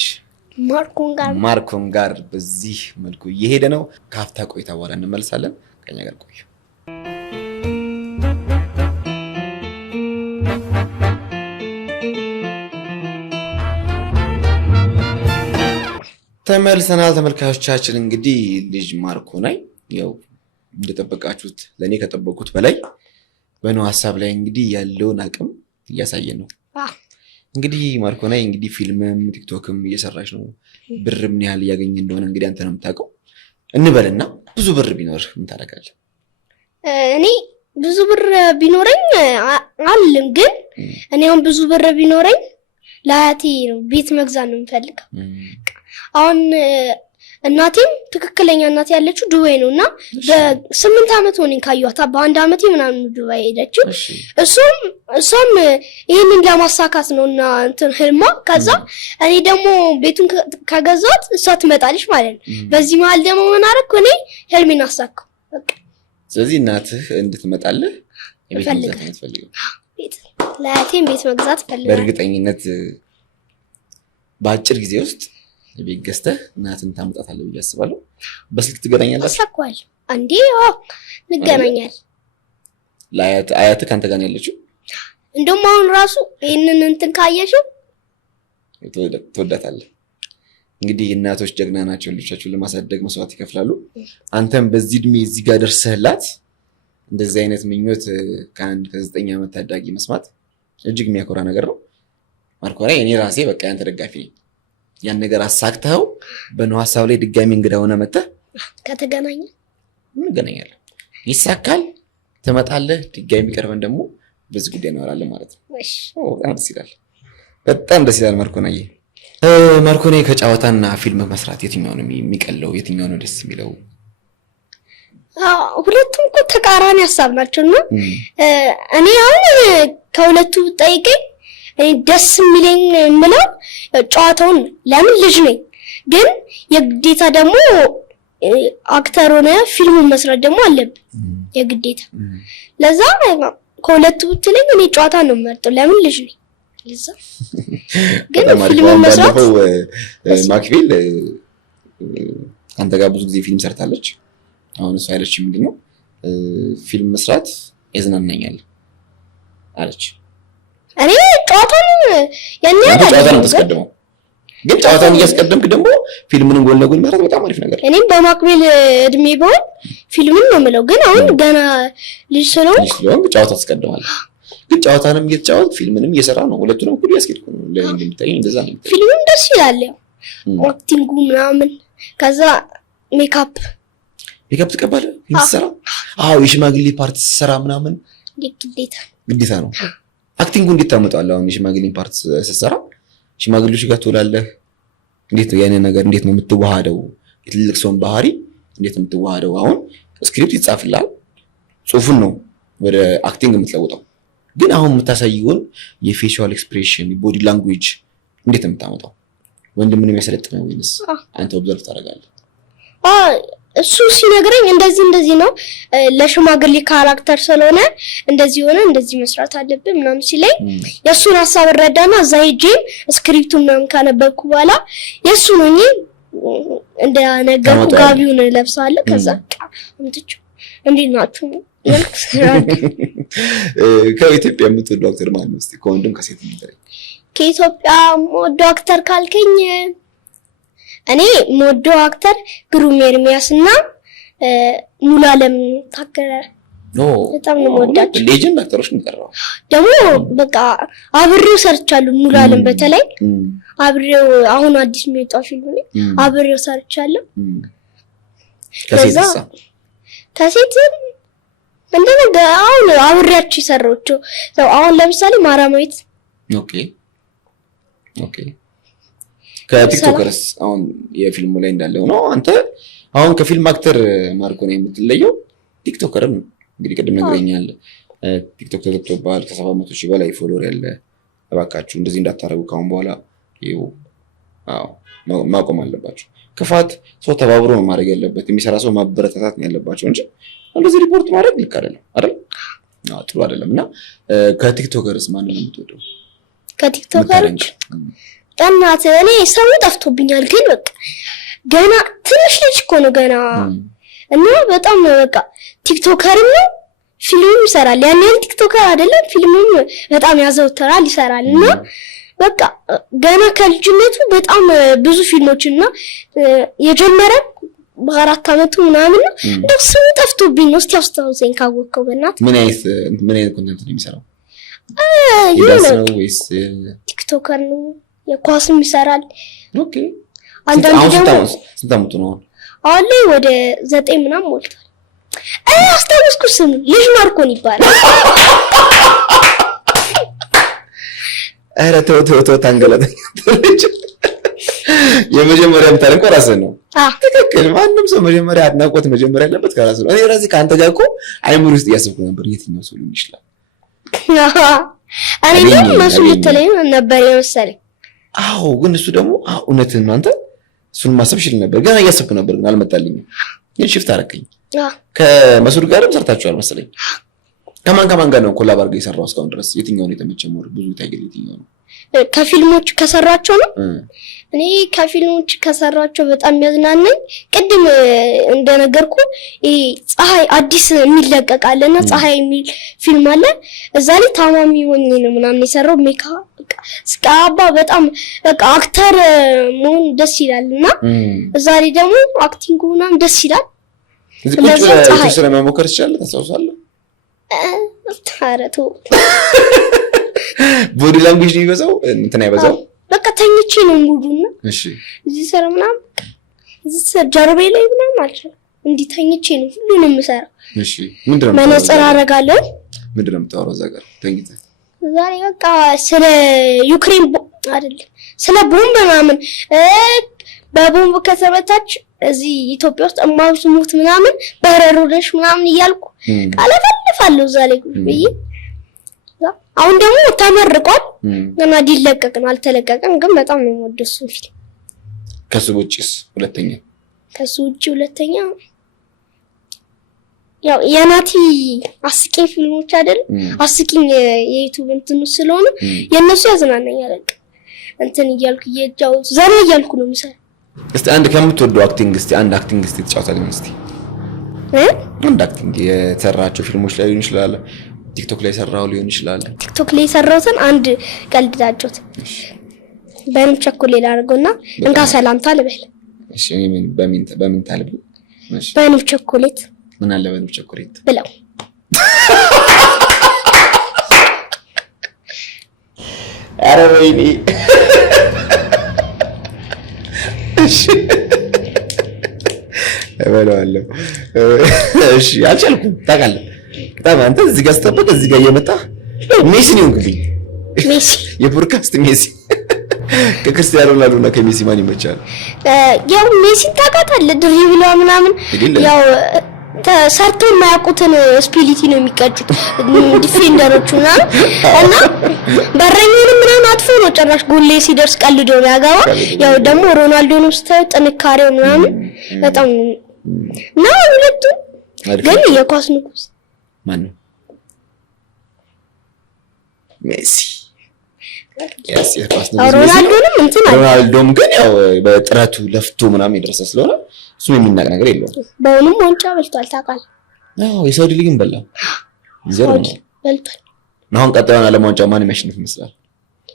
ማርኮን ጋር በዚህ መልኩ እየሄደ ነው ካፍታ ቆይታ በኋላ እንመልሳለን ከኛ ጋር ቆዩ ተመልሰናል ተመልካቾቻችን። እንግዲህ ልጅ ማርኮናይ ያው እንደጠበቃችሁት ለኔ ከጠበቁት በላይ በነው ሐሳብ ላይ እንግዲህ ያለውን አቅም እያሳየ ነው። እንግዲህ ማርኮናይ እንግዲህ ፊልምም ቲክቶክም እየሰራች ነው። ብር ምን ያህል እያገኘ እንደሆነ እንግዲህ አንተ ነው የምታውቀው። እንበልና ብዙ ብር ቢኖር ምን ታደርጋለህ? እኔ ብዙ ብር ቢኖረኝ አልልም፣ ግን እኔ አሁን ብዙ ብር ቢኖረኝ ለአያቴ ነው ቤት መግዛት ነው የምፈልገው። አሁን እናቴም ትክክለኛ እናቴ ያለችው ዱባይ ነውና በ8 አመት ሆነኝ ካዩአታ በአንድ አመቴ ምናምን ዱባይ ሄደችው። እሷም ይሄንን ለማሳካት ነውና እንትን ህልማ። ከዛ እኔ ደግሞ ቤቱን ከገዛት እሷ ትመጣለች ማለት ነው። በዚህ መሀል ደግሞ ምን አደረኩ? እኔ ህልሜን አሳካው በቃ። ስለዚህ እናትህ እንድትመጣልህ ቤት መግዛት ፈልገው ለአያቴም ቤት መግዛት ፈልገው። በእርግጠኝነት በአጭር ጊዜ ውስጥ ቤት ገዝተህ እናትን ታመጣታለህ ብዬ አስባለሁ። በስልክ ትገናኛላችሁ? አሳኳል አንዴ እንገናኛለን። አያትህ ካንተ ጋር ነው ያለችው? እንደውም አሁን ራሱ ይሄንን እንትን ካየሽው ትወዳታለህ። እንግዲህ እናቶች ጀግና ናቸው። ልጆቻቸውን ለማሳደግ መስዋዕት ይከፍላሉ። አንተም በዚህ እድሜ እዚህ ጋር ደርሰህላት እንደዚህ አይነት ምኞት ከአንድ ከ9 ዓመት ታዳጊ መስማት እጅግ የሚያኮራ ነገር ነው። ማርኮናይ እኔ ራሴ በቃ ያንተ ደጋፊ ነኝ። ያን ነገር አሳክተው በነው ሐሳብ ላይ ድጋሚ እንግዳ ሆነ መጣህ ከተገናኘን እንገናኛለን። ይሳካል፣ ትመጣለህ። ድጋሚ ቀርበን ደግሞ በዚህ ጉዳይ እናወራለን ማለት ነው። እሺ በጣም ደስ ይላል። በጣም ደስ ይላል። ማርኮናይ ማርኮናይ ከጨዋታና ፊልም መስራት የትኛው ነው የሚቀለው? የትኛው ነው ደስ የሚለው? ሁለቱም እኮ ተቃራኒ ሐሳብ ናቸውና እኔ አሁን ከሁለቱ ጠይቀኝ እኔ ደስ የሚለኝ የምለው ጨዋታውን ለምን ልጅ ነኝ፣ ግን የግዴታ ደግሞ አክተር ሆነ ፊልሙን መስራት ደግሞ አለብን የግዴታ። ለዛ ከሁለቱ ብትለኝ እኔ ጨዋታ ነው የምመርጠው፣ ለምን ልጅ ነኝ። ለዛ ግን ፊልሙን መስራት ማክቤል አንተ ጋር ብዙ ጊዜ ፊልም ሰርታለች። አሁን እሷ ያለች ምንድነው ፊልም መስራት ያዝናናኛል አለች። እኔ ጨዋታን ጨዋታን ተስቀድመው ግን ጨዋታን እያስቀደምክ ደግሞ ፊልምን ጎን ለጎን መስራት በጣም አሪፍ ነገር። እኔም በማክቤል እድሜ ባል ፊልምን ነው የምለው፣ ግን አሁን ገና ልጅ ስለሆንኩ ጨዋታ ተስቀድማለህ። ግን ጨዋታንም እየተጫወት ፊልምንም እየሰራ ነው። ሁለቱንም እኩል ያስኬድኩ ነው እንደምታየኝ እንደዛ ነው። ፊልምም ደስ ይላል፣ ያው አክቲንጉ ምናምን። ከዛ ሜካፕ ትቀባለህ ይሰራ። አዎ የሽማግሌ ፓርት ሲሰራ ምናምን ግዴታ ነው። አክቲንጉ እንዴት ታመጣለህ? አሁን የሽማግሌ ፓርት ስትሰራ ሽማግሌዎች ጋር ትውላለህ። እንዴት ነው ያኔ ነገር እንዴት ነው የምትዋሃደው? የትልቅ ሰውን ባህሪ እንዴት ነው የምትዋሃደው? አሁን ስክሪፕት ይጻፍልሃል፣ ጽሁፉን ነው ወደ አክቲንግ የምትለውጠው። ግን አሁን የምታሳየውን የፌሻል ኤክስፕሬሽን ቦዲ ላንጉዌጅ እንዴት ነው የምታመጣው? ወንድምን የሚያሰለጥነው ወይስ አንተ ኦብዘርቭ ታደርጋለህ? እሱ ሲነግረኝ እንደዚህ ነው ለሽማግሌ ካራክተር ስለሆነ እንደዚህ ሆነ እንደዚህ መስራት አለብን ምናምን ሲለኝ የሱን ሐሳብ ረዳና እዛ ሄጄም ስክሪፕቱን ምናምን ካነበብኩ በኋላ የሱ ነው እንደነገርኩ ጋቢውን ለብሳለሁ። ከዛ እንጥቹ እንዴት ናችሁ ከኢትዮጵያ የምትወደው አክተር ማን ነው? እስቲ ከወንድም ከሴት ምንድነው? ከኢትዮጵያ የምወደው አክተር ካልከኝ እኔ የምወደው አክተር ግሩም ኤርሚያስና ሙሉዓለም ታከለ በጣም ነው የምወዳቸው። ሌጀንድ አክተሮች ነው። ደግሞ በቃ አብሬው ሰርቻለሁ። ሙሉዓለም በተለይ አብሬው አሁን አዲስ የሚወጣው ፊልም ላይ አብሬው ሰርቻለሁ። ከሴት እንደነገ አሁን አብሬያቸው የሰራቸው አሁን ለምሳሌ ማራማዊት። ኦኬ ከቲክቶከርስ አሁን የፊልሙ ላይ እንዳለው ነው። አንተ አሁን ከፊልም አክተር ማርኮናይ የምትለየው ቲክቶከርም ነው። እንግዲህ ቅድም ነግረኛል ቲክቶክ ተዘግቶብሃል፣ ከ700,000 በላይ ፎሎወር ያለ። እባካችሁ እንደዚህ እንዳታረጉ ካሁን በኋላ ይኸው ማቆም አለባችሁ። ክፋት ሰው ተባብሮ ነው ማድረግ ያለበት፣ የሚሰራ ሰው ማበረታታት ነው ያለባቸው እንጂ እንደዚህ ሪፖርት ማድረግ ልክ አይደለም አይደል? ጥሩ አይደለም። እና ከቲክቶከርስ ማን ነው የምትወደው? ከቲክቶከሮች ጠናት እኔ ሰው ጠፍቶብኛል፣ ግን በቃ ገና ትንሽ ልጅ እኮ ነው ገና እና በጣም በቃ ቲክቶከርም ነው ፊልምም ይሰራል። ያንን ቲክቶከር አይደለም ፊልምም በጣም ያዘውተራል ይሰራል። እና በቃ ገና ከልጅነቱ በጣም ብዙ ፊልሞችና የጀመረ በ4 አመቱ ምናምን እንደው ስሙ ጠፍቶብኝ ነው። እስቲ አስታውሰኝ ካወቀው በእናት ምን አይነት ኮንተንት ነው የሚሰራው? ነው ወይስ ቲክቶከር ነው? የኳስም ይሰራል። ኦኬ አንዳንድ ደግሞ ስንት አመቱ ነው? አሁን ላይ ወደ 9 ምናምን ሞልቷል። አስታውስኩ ስሙ ልጅ ማርኮን ይባላል። ኧረ ተው ታንገለጠኝ። የመጀመሪያ ምታረቅ ራስህ ነው። ትክክል። ማንም ሰው መጀመሪያ አድናቆት መጀመሪያ ያለበት ከራስህ ነው። እኔ ራሴ ከአንተ ጋር እኮ አይምሮ ውስጥ እያሰብኩ ነበር የትኛው ሰው ሊሆን ይችላል። እኔ ደግሞ እነሱ ልትለኝ ነበር የመሰለኝ። አዎ ግን እሱ ደግሞ እውነትህን ነው። አንተ እሱን ማሰብ ይችል ነበር። ገና እያሰብኩ ነበር ግን አልመጣልኝም። ግን ሽፍት አደረከኝ። ከመስዑድ ጋርም ሰርታችኋል መሰለኝ። ከማን ጋር ነው ኮላብ አድርገህ የሰራው እስካሁን ድረስ? የትኛው ነው የተመቸህ? ብዙ ታይገል የትኛው ነው? ከፊልሞች ከሰራቸው ነው። እኔ ከፊልሞች ከሰራቸው በጣም የሚያዝናናኝ ቅድም እንደነገርኩ ፀሐይ አዲስ የሚለቀቃልና ፀሐይ የሚል ፊልም አለ። እዛ ላይ ታማሚ ሆኜ ነው ምናምን የሰራው። ስቃባ በጣም በቃ አክተር መሆን ደስ ይላልና እዛ ላይ ደግሞ አክቲንግ ምናምን ደስ ይላል። ለዛ ፀሐይ ስለማሞከር ይችላል። ታሳውሳለህ? ታረቱ ቦዲ ላንጉዌጅ ነው የሚበዛው እንትን አይበዛው። በቃ ተኝቼ ነው ሙሉና እሺ እዚህ ሰራ ምናምን እዚህ ጀርቤ ላይ ምናምን አልችልም። እንዲህ ተኝቼ ነው ሁሉንም የምሰራው። እሺ ምንድነው መነጽር አደርጋለሁ። ምንድነው የምታወራው እዛ ጋር ተኝተህ? ዛሬ በቃ ስለ ዩክሬን አይደለም ስለ ቦምብ ምናምን በቦምብ ከተመታች እዚህ ኢትዮጵያ ውስጥ እማውስሙት ምናምን በረሮደሽ ምናምን እያልኩ ቃለፈልፋለሁ እዛ ላይ ብዬ። አሁን ደግሞ ተመርቋል እና ዲለቀቅ ነው አልተለቀቀም፣ ግን በጣም ነው የምወደው እሱን ፊልም። ከሱ ውጪስ ሁለተኛ? ከሱ ውጪ ሁለተኛ ያው የናቲ አስቂኝ ፊልሞች አይደል? አስቂኝ የዩቲዩብ እንትኑ ስለሆነ የነሱ ያዝናናኛል። እንትን እያልኩ እየጫው ዘና እያልኩ ነው የምሰራው። እስቲ አንድ ከምትወደው አክቲንግ እስቲ አንድ አክቲንግ እስቲ ተጫውታለህ እስቲ? አንድ አክቲንግ የተሰራቸው ፊልሞች ላይ ሊሆን ይችላል፣ ቲክቶክ ላይ ሰራው ሊሆን ይችላል። ቲክቶክ ላይ ሰራውትን አንድ ቀልድ ዳጆት በምን ቸኮሌት ላድርገውና እንካ ሰላምታ ልበል። እሺ በምን ታልብ? እሺ በምን ቸኮሌት ምን አለ በምን ቸኮሌት ብለው ኧረ ወይኔ እሺ እበለዋለሁ። እሺ አልቻልኩም ታውቃለህ። በጣም አንተ እዚህ ጋር ስትጠብቅ እዚህ ጋር እየመጣህ ሜሲ ነው እንግዲህ ሜሲ የፖድካስት ሜሲ ከክርስቲያኖ ሮናልዶና ከሜሲ ማን ይመቻል? ያው ሜሲ ታውቃታለህ ድሪብሏ ምናምን ያው ሰርተው የማያውቁትን ስፒሊቲ ነው የሚቀጩት ዲፌንደሮቹ እና በረኛውንም ምናምን አጥፎ ነው ጭራሽ ጎል ላይ ሲደርስ ቀልዶ ነው ያጋባ። ያው ደግሞ ሮናልዶን ስታየው ጥንካሬው ምናምን በጣም ነው ሁለቱ። ግን የኳስ ንጉስ ማን ነው? ሜሲ ያስ የኳስ ንጉስ ሮናልዶንም እንትን አለ። ሮናልዶም ግን ያው በጥረቱ ለፍቶ ምናምን የደረሰ ስለሆነ እሱ የሚናቅ ነገር የለውም። በሁሉም ዋንጫ በልቷል ታውቃለህ? አዎ የሳውዲ ሊግን በላ ይዘርም በልቷል። አሁን ቀጣዩን ዓለም ዋንጫ ማን የሚያሸንፍ ይመስላል?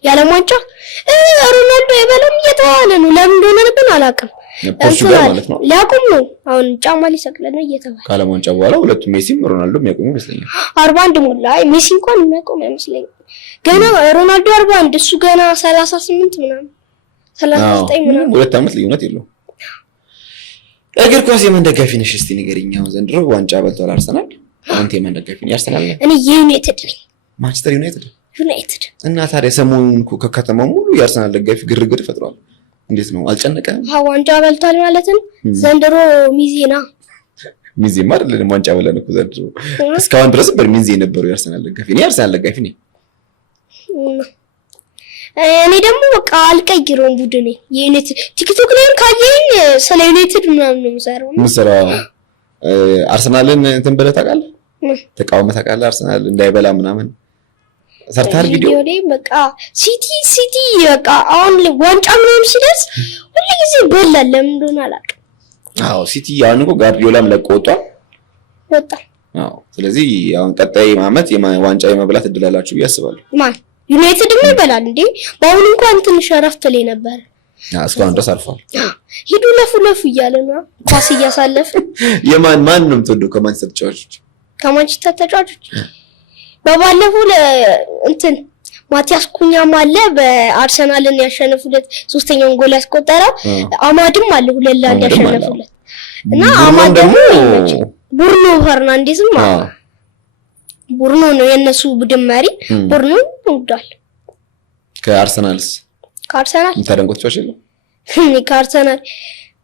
የዓለም ዋንጫ ሮናልዶ የበለም እየተባለ ነው። ለምን እንደሆነ ግን አላውቅም። ፖርቹጋል ማለት ነው ሊያቆም ነው አሁን ጫማ ሊሰቅል ነው እየተባለ ከዓለም ዋንጫ በኋላ ሁለቱም ሜሲም ሮናልዶም የሚያቆሙ ይመስለኛል። 41 ሞላ። አይ ሜሲ እንኳን የሚያቆም አይመስለኝም። ገና ሮናልዶ 41 እሱ ገና 38 ምናምን 39 ምናምን 2 ዓመት ልዩነት የለውም። እግር ኳስ የማን ደጋፊ ነሽ እስቲ ንገሪኝ። አሁን ዘንድሮ ዋንጫ በልቷል አርሰናል። አንተ የማን ደጋፊ ነሽ? አርሰናል ነኝ እኔ የዩናይትድ ነኝ። ማንቸስተር ዩናይትድ እና ታዲያ ሰሞኑን ከከተማው ሙሉ የአርሰናል ደጋፊ ግርግር ፈጥሯል። እንዴት ነው አልጨነቀም? ዋንጫ በልቷል ማለት ነው። ዘንድሮ ሚዜና ሚዜማ አይደለም ዋንጫ በለን እኮ ዘንድሮ። እስካሁን ድረስ በሚዜ የነበረው የአርሰናል ደጋፊ እኔ የአርሰናል ደጋፊ ነኝ። እኔ ደግሞ በቃ አልቀይረውም ቡድኔ የዩናይትድ ቲክቶክ ላይ ካየኝ ስለ ዩናይትድ ምናምን ነው የምሰራው። አርሰናልን እንትን ብለህ ታውቃለህ? ተቃውመህ ታውቃለህ? አርሰናል እንዳይበላ ምናምን ሰርታል ቪዲዮ ላይ በቃ ሲቲ በቃ አሁን ዋንጫ ምናምን ሲደርስ ሁሉ ጊዜ በላል። ለምን እንደሆነ አላውቅም። አዎ ሲቲ አሁን እኮ ጋርዲዮላም ለቆ ወጣ። አዎ ስለዚህ አሁን ቀጣይ ዓመት ዋንጫ የመብላት እድል አላችሁ ብዬ አስባለሁ። ማን ዩናይትድ ምን ይበላል እንዴ? በአሁን እንኳን ትንሽ እረፍት ላይ ነበር። እስካሁን ድረስ አልፏል። ሂዱ ለፉ እያለ ነው ኳስ እያሳለፈ። ማን ነው የምትወደው ከማንቸስተር ተጫዋቾች? ከማንቸስተር ተጫዋቾች በባለፈው እንትን ማቲያስ ኩኛም አለ በአርሰናልን ያሸነፉለት 3ኛውን ጎል ያስቆጠረው። አማድም አለ 2-1 ያሸነፉለት እና አማድ ደግሞ ብሩኖ ፈርናንዴዝም አለ። ብሩኖ ነው የነሱ ቡድን መሪ። ብሩኖ ይወዳል። ከአርሰናል የምታደንቀው ተጫዋች የለም?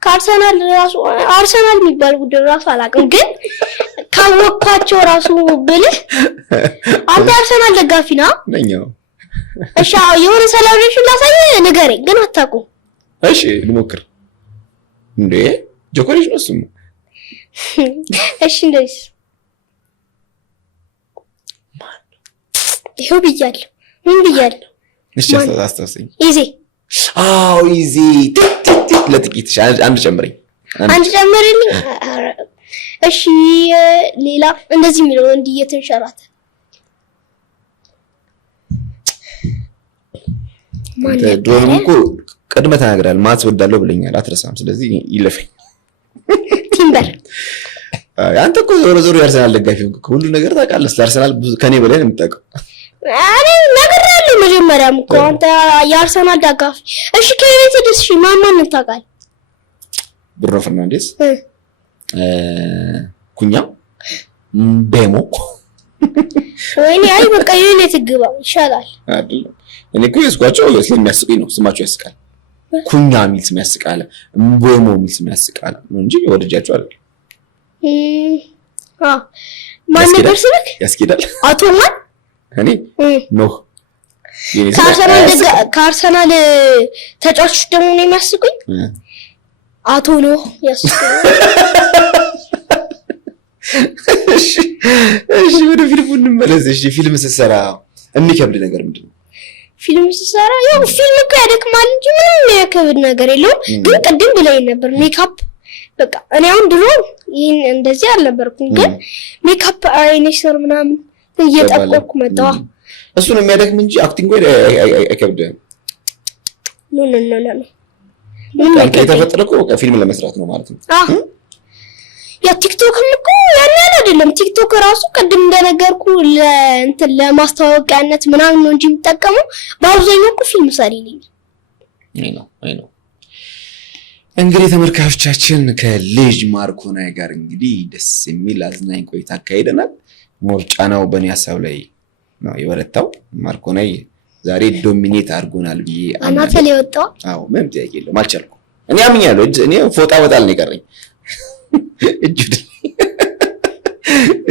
ከአርሰናል ራሱ አርሰናል የሚባል ቡድን ራሱ አላውቅም፣ ግን ካወቅኳቸው ራሱ ብልህ አንተ አርሰናል ደጋፊ ነህ? እሺ የሆነ ሴሌብሬሽን ላሳየህ ንገረኝ፣ ግን አታውቁም። እሺ ልሞክር። እንዴ ጆኮሬሽ ነው እሱም። እሺ እንደዚህ ይሄው ብያለሁ። ምን ብያለሁ? እሺ አስተሳሰኝ። ኢዜ ኢዜ ለጥቂት አንድ ጨምረኝ። አንድ ጨምረኝ። እሺ ሌላ እንደዚህ የሚለው እንዲህ እየተንሸራተ ድሮም እኮ ቀድመ ተናግራል። ማት ወዳለው ብለኛል፣ አትረሳም። ስለዚህ ይለፈኝ። ቲምበር አንተ እኮ ዞሮ የአርሰናል ደጋፊ ሆንክ። ሁሉ ነገር ታውቃለህ። ስለ አርሰናል ከኔ በላይ ነው የምታውቀው። እኔ ነግሬሃለሁ መጀመሪያም እኮ አንተ የአርሰናል ደጋፊ። እሺ ከዩናይትድ እሺ ማን ታውቃለህ? ብሩኖ ፈርናንዴዝ፣ ኩኛ፣ ቤሞ። ወይኔ አይ በቃ ዩናይትድ ግባ ይሻላል አይደል? እኔ እኮ የስኳቸው ስለሚያስቀኝ ነው። ስማቸው ያስቃል። ኩኛ የሚል ስም ያስቃል፣ ቤሞ የሚል ስም ያስቃል ነው እንጂ ወደጃቸው አይደል? ማን ነበር ስልክ? ያስኬዳል። አቶ ማን? እኔ ኖህ። ከአርሰናል ተጫዋቾች ደግሞ ነው የሚያስቁኝ። አቶ ኖህ ያስቁኝ። እሺ ወደ ፊልሙ እንመለስ። እሺ ፊልም ስትሰራ የሚከብድ ነገር ምንድነው? ፊልም ስትሰራ ያው ፊልም እኮ ያደክማል እንጂ ምንም የሚያከብድ ነገር የለውም። ግን ቅድም ብለኝ ነበር ሜካፕ። በቃ እኔ አሁን ድሮ ይሄን እንደዚህ አልነበርኩም፣ ግን ሜካፕ አይነሽር ምናምን እየጠቆርኩ መጣሁ። እሱ ነው የሚያደክም እንጂ አክቲንግ ወይ አይከብድም። ኖ አንተ የተፈጠረው እኮ ፊልም ለመስራት ነው ማለት ነው። ያ ቲክቶክም እኮ ያን አይደለም። ቲክቶክ ራሱ ቅድም እንደነገርኩ ለማስተዋወቂያነት ምናምን ነው እንጂ የሚጠቀመው በአብዛኛው እኮ ፊልም ሰሪ ነኝ። አይ ነው እንግዲህ ተመልካቾቻችን ከልጅ ማርኮናይ ጋር እንግዲህ ደስ የሚል አዝናኝ ቆይታ አካሂደናል። ሞርጫ ነው በእኔ ሀሳብ ላይ ነው የበረታው። ማርኮናይ ዛሬ ዶሚኔት አድርጎናል ብዬ አናተ ላይ ወጣው። አዎ ምንም ጥያቄ የለውም። አልቻልኩም። እኔ አምኛለሁ። እኔ ፎጣ ወጣል ነው የቀረኝ።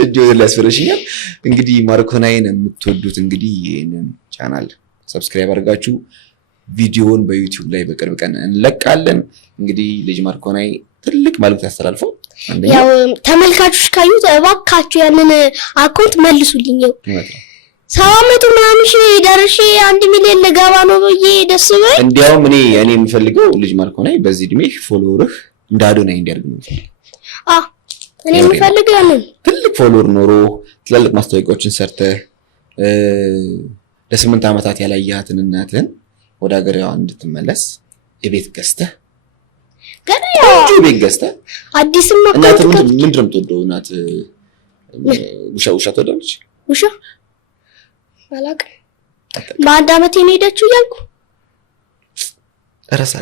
እጁ ለስፈረሽኛል። እንግዲህ ማርኮናይን የምትወዱት እንግዲህ ይሄንን ቻናል ሰብስክራይብ አድርጋችሁ ቪዲዮውን በዩቲዩብ ላይ በቅርብ ቀን እንለቃለን። እንግዲህ ልጅ ማርኮናይ ትልቅ መልዕክት ያስተላልፈው ያው ተመልካቾች ካዩት እባካችሁ ያንን አካውንት መልሱልኝ። ያው 700 ምናምን ሺህ ደርሼ 1 ሚሊዮን ልገባ ነው ብዬ ደስ በይ። እንዲያውም እኔ የምፈልገው ልጅ ማርኮናይ በዚህ እድሜ ፎሎወርህ እንደ አዶናይ እንዲያድግ ነው። እኔ የምፈልገው ያንን ትልቅ ፎሎወር ኖሮ ትላልቅ ማስታወቂያዎችን ሰርተህ ለ8 ዓመታት ያላያትን እናትህን ወደ ሀገሯ እንድትመለስ የቤት ገዝተህ ቆንጆ ቤት ገዝተህ አዲስም እናት ምንድን ነው የምትወደው? እናት ውሻ ትወዳለች። ውሻ አላውቅም። በአንድ ዓመት ነው ሄደችው እያልኩ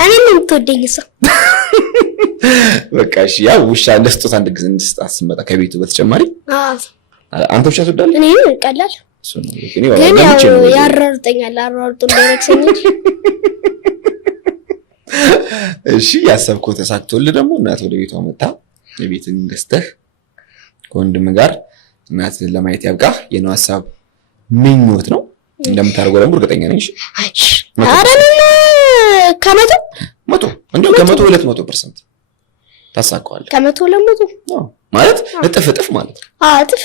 እኔ ነው የምትወደኝ ሰው በቃ እሺ። ያው ውሻ ለስጦታ እንድስጣት ስመጣ ከቤቱ በተጨማሪ አንተ ውሻ ትወዳለህ? እኔ ቀላል እሱ ነው ግን ያራርጠኛል። አራርጦ እንዳይረክሰኝ። እሺ ያሰብከው ተሳክቶልህ ደግሞ እናት ወደ ቤቷ መጣ የቤትን ገዝተህ ከወንድም ጋር እናትን ለማየት ያብቃህ። የኔ ሐሳብ ምኞት ነው። እንደምታደርገው ደግሞ እርግጠኛ ነኝ። እሺ አረን ከመቶ እንደው ከመቶ 200% ታሳካዋለህ። ከመቶ 200 ማለት እጥፍ ማለት ነው። እጥፍ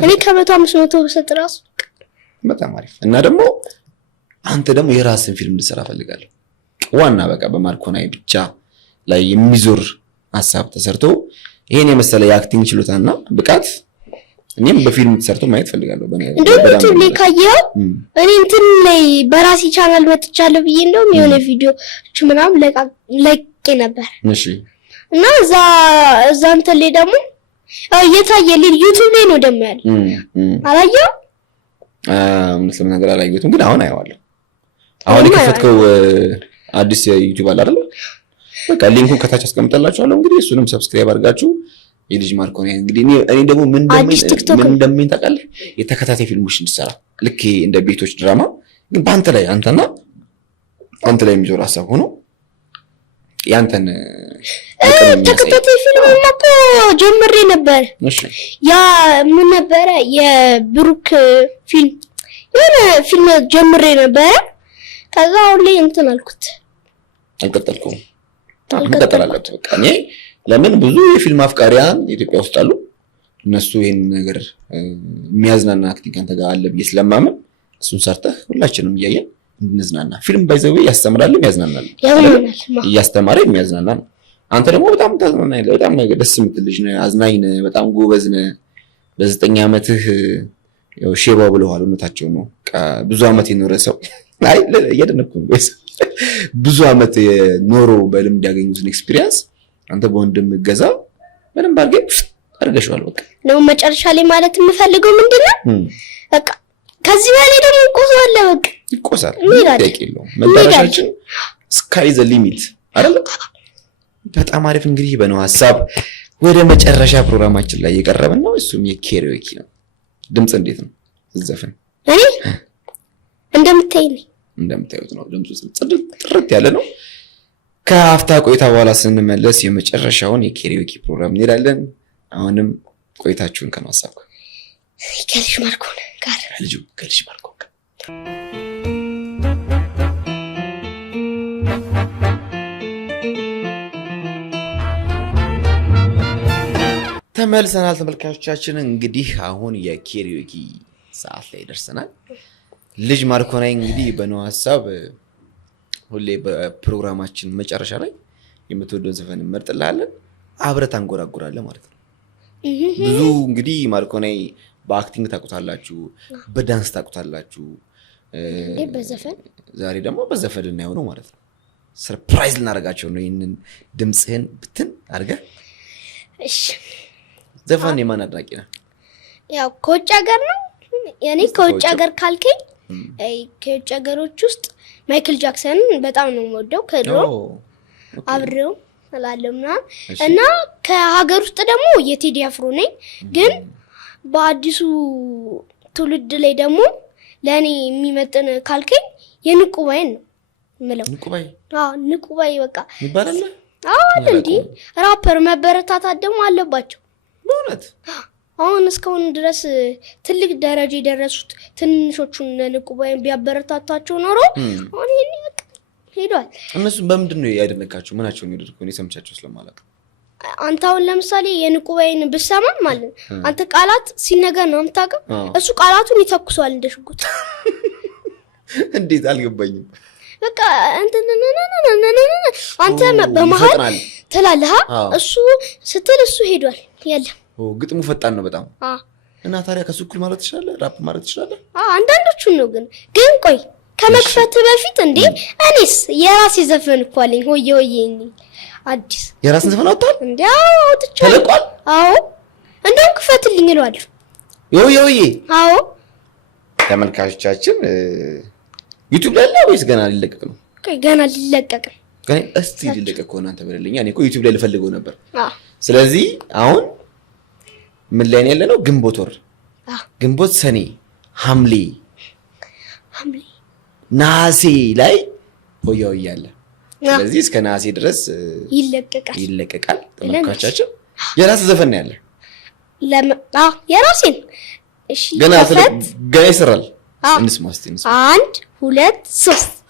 እኔ ከመቶ 500 ብሰጥ ራሱ በጣም አሪፍ። እና ደግሞ አንተ ደግሞ የራስን ፊልም እንድሰራ ፈልጋለሁ። ዋና በቃ በማርኮናይ ብቻ ላይ የሚዞር ሐሳብ ተሰርቶ ይሄን የመሰለ የአክቲንግ ችሎታና ብቃት እኔም በፊልም ተሰርቶ ማየት ፈልጋለሁ። እንደውም ዩቲዩብ ላይ ካየው እኔ እንትን ላይ በራሴ ቻናል መጥቻለሁ ብዬ እንደውም የሆነ ቪዲዮች ምናምን ለቄ ነበር። እሺ እና እዛ እንትን ላይ ደግሞ የታየልኝ ዩቲዩብ ላይ ነው ደግሞ ያለ አላየው ምንም ነገር አላየሁትም፣ ግን አሁን አየዋለሁ። አሁን የከፈትከው አዲስ ዩቲዩብ አለ አይደል? በቃ ሊንኩን ከታች አስቀምጣላችኋለሁ። እንግዲህ እሱንም ሰብስክራይብ አድርጋችሁ የልጅ ማርኮን እንግዲህ እኔ ደግሞ ምን እንደምን ታውቃለህ? የተከታታይ ፊልሞች እንድሰራ ልክ እንደ ቤቶች ድራማ ግን በአንተ ላይ አንተ ላይ የሚዞር ሀሳብ ሆኖ ያንተን ተከታታይ ፊልም እኮ ጀምሬ ነበር። እሺ ያ ምን ነበር የብሩክ ፊልም የሆነ ፊልም ጀምሬ ነበር። ከዛ አሁን ላይ እንትን አልኩት አልቀጠልኩም። መቀጠል አለበት በቃ። እኔ ለምን ብዙ የፊልም አፍቃሪያን ኢትዮጵያ ውስጥ አሉ። እነሱ ይሄን ነገር የሚያዝናና አክቲንግ አንተ ጋር አለ ብዬ ስለማመን እሱን ሰርተህ ሁላችንም እያየን እንዝናና። ፊልም ባይዘው ያስተምራልም ያዝናናል። እያስተማረ የሚያዝናና ነው። አንተ ደግሞ በጣም ታዝናናለህ። በጣም ደስ የምትል ልጅ ነህ፣ አዝናኝ ነህ፣ በጣም ጎበዝ ነህ። በ9 ዓመትህ ያው ሼባ ብለዋል። እውነታቸው ነው። ብዙ ዓመት የኖረ ሰው አይ እያደነኩ ነው። ብዙ ዓመት ኖሮ በልምድ ያገኙትን ኤክስፒሪየንስ አንተ በወንድም ገዛ ምንም አድርገሽዋል። በቃ ነው መጨረሻ ላይ ማለት የምፈልገው ምንድነው በቃ ከዚህ በላይ ደግሞ ይቆሳል። በቃ ይቆሳል። ደቂቃው መዳረሻችን ስካይ ዘ ሊሚት አይደል? በጣም አሪፍ። እንግዲህ በነው ሐሳብ ወደ መጨረሻ ፕሮግራማችን ላይ እየቀረብን ነው። እሱም የኬሪዮኪ ነው። ድምጽ እንዴት ነው ዘፈን? እኔ እንደምታዩት ነው። ድምጹ ጥርት ያለ ነው። ከአፍታ ቆይታ በኋላ ስንመለስ የመጨረሻውን የኬሪዮኪ ፕሮግራም እንሄዳለን። አሁንም ቆይታችሁን ከማሳብ ከልጅ ማርኮን ጋር ከልጅ ማርኮን ጋር ተመልሰናል። ተመልካቾቻችን እንግዲህ አሁን የኬሪዮኪ ሰዓት ላይ ደርሰናል። ልጅ ማርኮናይ እንግዲህ በነው ሐሳብ ሁሌ በፕሮግራማችን መጨረሻ ላይ የምትወደውን ዘፈን እንመርጥልሃለን፣ አብረህ ታንጎራጉራለህ ማለት ነው። ብዙ እንግዲህ ማርኮናይ በአክቲንግ ታውቁታላችሁ፣ በዳንስ ታውቁታላችሁ። በዘፈን ዛሬ ደግሞ በዘፈን እናየው ነው ማለት ነው። ሰርፕራይዝ ልናደርጋቸው ነው። ይሄንን ድምጽህን ብትን አድርገህ እሺ። ዘፈን የማን አድናቂ ነህ? ያው ከውጭ ሀገር ነው። ያኔ ከውጭ ሀገር ካልከኝ ከውጭ ሀገሮች ውስጥ ማይክል ጃክሰን በጣም ነው የምወደው። ከድሮ አብሬው አላለምና እና ከሀገር ውስጥ ደግሞ የቴዲ አፍሮ ነኝ። ግን በአዲሱ ትውልድ ላይ ደግሞ ለኔ የሚመጥን ካልከኝ የንቁባይን ነው የምለው። ንቁባይ በቃ ይባላል። እንዴ ራፐር መበረታታት ደግሞ አለባቸው በእውነት። አሁን እስካሁን ድረስ ትልቅ ደረጃ የደረሱት ትንሾቹን ንቁባይን ቢያበረታታቸው ኖሮ አሁን ይሄን በቃ ሄዷል። እነሱ በምንድን ነው ያደነካቸው? ምናቸውን ይደርኩ ነው ሰምቻቸው ስለማላውቅ። አንተ አሁን ለምሳሌ የንቁባይን ብሰማ ማለት አንተ ቃላት ሲነገር ነው የምታውቀው። እሱ ቃላቱን ይተኩሷል እንደ ሽጉጥ። እንዴት አልገባኝም። በቃ አንተ በመሃል ትላለህ፣ እሱ ስትል እሱ ሄዷል። የለም ግጥሙ ፈጣን ነው በጣም። እና ታዲያ ከሱ እኩል ማለት ትችላለህ? ራፕ ማለት ትችላለህ? አንዳንዶቹን ነው ግን ቆይ ከመክፈት በፊት እንዴ እኔስ የራሴ ዘፈን እኮ አለኝ። ሆዬ ሆዬ አዲስ የራስን ዘፈን አውጥተሃል እንዴ? አውጥቻለሁ። ተለቋል? አዎ እንደውም ክፈትልኝ እለዋለሁ። ሆዬ ሆዬ። አዎ ተመልካቾቻችን ዩቲዩብ ላይ ነው ወይስ ገና ሊለቀቅ ነው? ገና ሊለቀቅ ነው። ገና እስቲ ሊለቀቅ ከሆነ አንተ በለልኝ። እኔ እኮ ዩቲዩብ ላይ ልፈልገው ነበር። ስለዚህ አሁን ምን ላይ ነው ያለነው? ግንቦት ወር፣ ግንቦት፣ ሰኔ፣ ሐምሌ፣ ነሐሴ ላይ ሆያ ሆያ አለ። ስለዚህ እስከ ነሐሴ ድረስ ይለቀቃል። ተመልካቾቻችን የራስ ዘፈን ነው ያለ የራሴን። እሺ ገና ይሰራል። እንስማ እስቲ። 1 2 3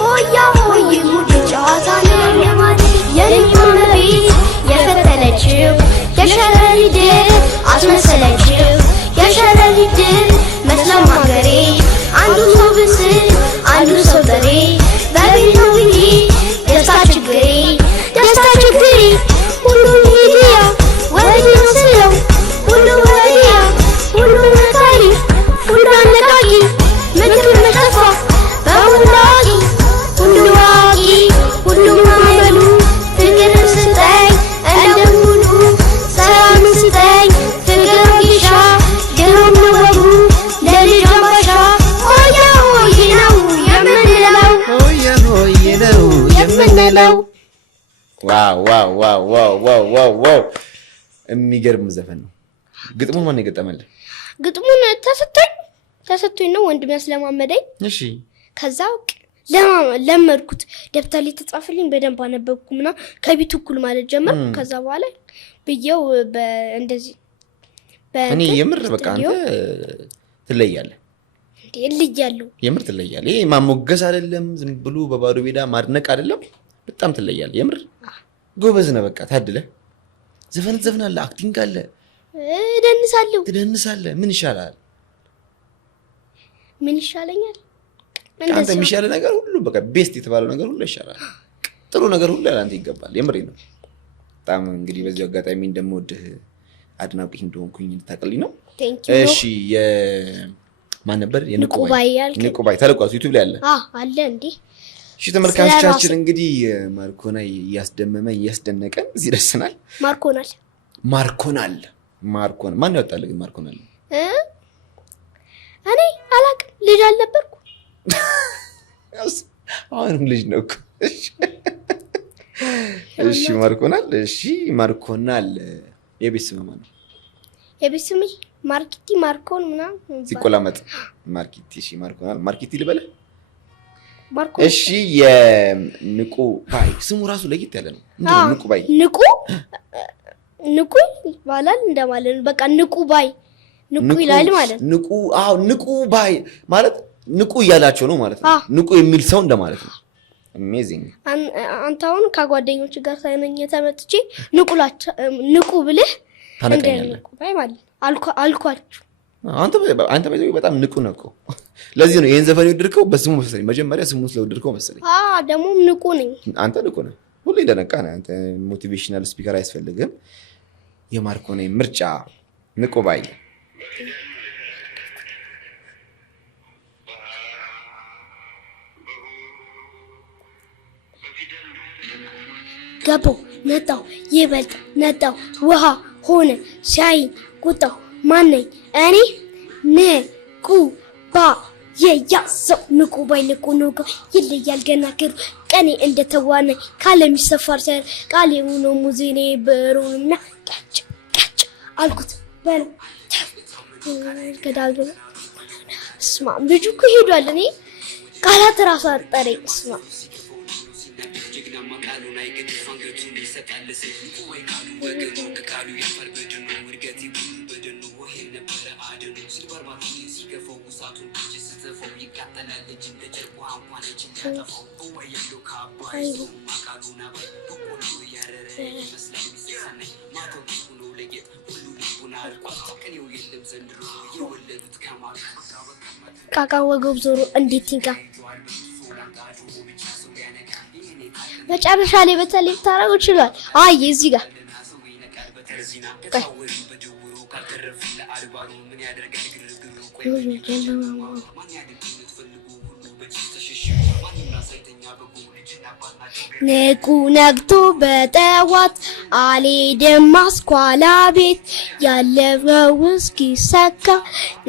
ሆያ ሆይ ሙድ ጨዋታ ነው ለማለት የልጅ የፈተለችው የሸረሪድ አስመሰለችው የሸረሪድ መስለም ሀገሬ አንዱ ሰው ብስ አንዱ ሰው በሬ በቤት ነው ብዬ ደስታ ችግሬ ሁሉም ሂድያ ወደ ነው ስለው ሁሉም ዋው የሚገርም ዘፈን ነው። ግጥሙን ማን የገጠመልህ? ግጥሙን ተሰጥቶኝ ነው ወንድሜ ያስለማመደኝ። እሺ ከዛ ለመድኩት ደብተር ላይ ተጻፈልኝ በደንብ አነበብኩና ከቢቱ እኩል ማለት ጀመርኩ። ከዛ በኋላ ብየው እንደዚህ እኔ የምር በቃ አንተ ትለያለህ ልያለሁ። የምር ትለያለህ። ይሄ ማሞገስ አይደለም፣ ዝም ብሎ በባዶ ሜዳ ማድነቅ አይደለም። በጣም ትለያለህ። የምር ጎበዝ ነህ። በቃ ታድለህ። ዘፈን ትዘፍናለህ፣ አክቲንግ አለ፣ ትደንሳለህ። ምን ይሻላል? ምን ይሻለኛል? አንተ የሚሻለ ነገር ሁሉ በቃ ቤስት የተባለው ነገር ሁሉ ይሻላል። ጥሩ ነገር ሁሉ ለአንተ ይገባል። የምሬ ነው። በጣም እንግዲህ በዚህ አጋጣሚ እንደምወድህ አድናቂ እንደሆንኩኝ ልታውቅልኝ ነው። እሺ ማን ነበር? ንቁባይ ተለቋሱ ዩቲዩብ ላይ አለ አለ እንዴ? እሺ ተመልካቾቻችን እንግዲህ ማርኮና እያስደነቀን እዚህ ደርሰናል። ማርኮናል ማን ያወጣል ግን? ማርኮናል እኔ አላውቅም። ልጅ አልነበርኩ። አሁንም ልጅ ነው እኮ። እሺ ማርኮናል የቤት ስም ማን ነው? የቤት ስም ማርኪቲ ማርኮን ምናምን ሲቆላመጥ ማርኪቲ። እሺ ማርኪቲ ልበለ። እሺ የንቁባይ ስሙ ራሱ ለየት ያለ ነው። ንቁባይ ንቁ ይባላል እንደማለት ነው። በቃ ንቁባይ ንቁ ይላል ማለት ነው። ንቁባይ ማለት ንቁ እያላቸው ነው ማለት ነው። ንቁ የሚል ሰው እንደማለት ነው። አሜዚንግ። አንተ አሁን ከጓደኞች ጋር ሳይነኝ ተመጥቼ ንቁ ብለህ ታነቀኛለህ። ንቁባይ ማለት አልኳችሁ። አንተ በጣም ንቁ ነው እኮ። ለዚህ ነው ይሄን ዘፈን የወደድከው በስሙ መሰለኝ። መጀመሪያ ስሙን ስለወደድከው መሰለኝ። ደግሞ ንቁ ነኝ። አንተ ንቁ ነህ። ሁሌ እንደነቃ ነህ አንተ። ሞቲቬሽናል ስፒከር አያስፈልግም። የማርኮና ምርጫ ንቁባይ። ገቦ ነጣው ይበልጥ ነጣው ውሃ ሆነ ሲያይ ቁጣው ማነኝ እኔ ንቁባይ ያሰው ንቁባይ ንቁ ይለያል ገና ከሩ ቀኔ እንደተዋነ ካለም ይሰፋር ሲያል ቃሌ ሆኖ ሙዚኔ በሩና ቀጭ አልኩት በል ከዳሉ ስማ ልጁ እኮ ሄዷል። እኔ ቃላት ራሱ አጠረኝ። ስማ ቃቃ ወገብ ዞሮ እንዴት ይንቃ መጨረሻ ላይ በተለይ ታረጋው ይችላል። አይ እዚህ ጋር ንቁ ነግቶ በጠዋት አልሄድም አስኳላ ቤት ያለፈው እስኪሰካ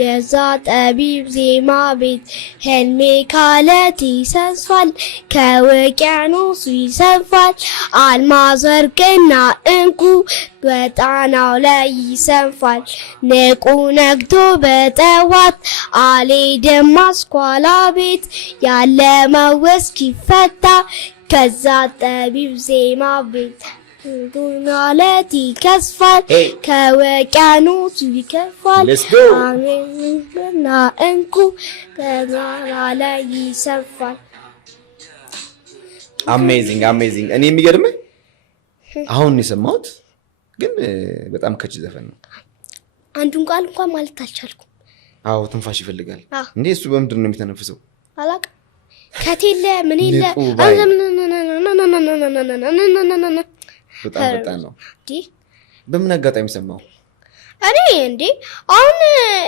የዛ ጠቢብ ዜማ ቤት ህልሜ ካለት ይሰፋል ከውቅያኖሱ ይሰፋል አልማዝ ወርቅና እንቁ በጣናው ላይ ይሰፋል። ንቁ ነግቶ በጠዋት አልሄድም አስኳላ ቤት ያለመው እስኪፈታ ከዛ ጠቢብ ዜማ ቤት ማለት ይከስፋል ከውቅያኖሱ ይከፋል አሜንና እንቁ በጣና ላይ ይሰፋል። አሜዚንግ። እኔ የሚገርምህ አሁን የሰማሁት ግን በጣም ከች ዘፈን ነው። አንዱን ቃል እንኳን ማለት አልቻልኩም። አዎ ትንፋሽ ይፈልጋል እንዴ? እሱ በምንድን ነው የሚተነፍሰው? አላውቅም። ከቴለ ምን ይለ በጣም ነው። በምን አጋጣሚ ሰማው? እኔ እንዴ አሁን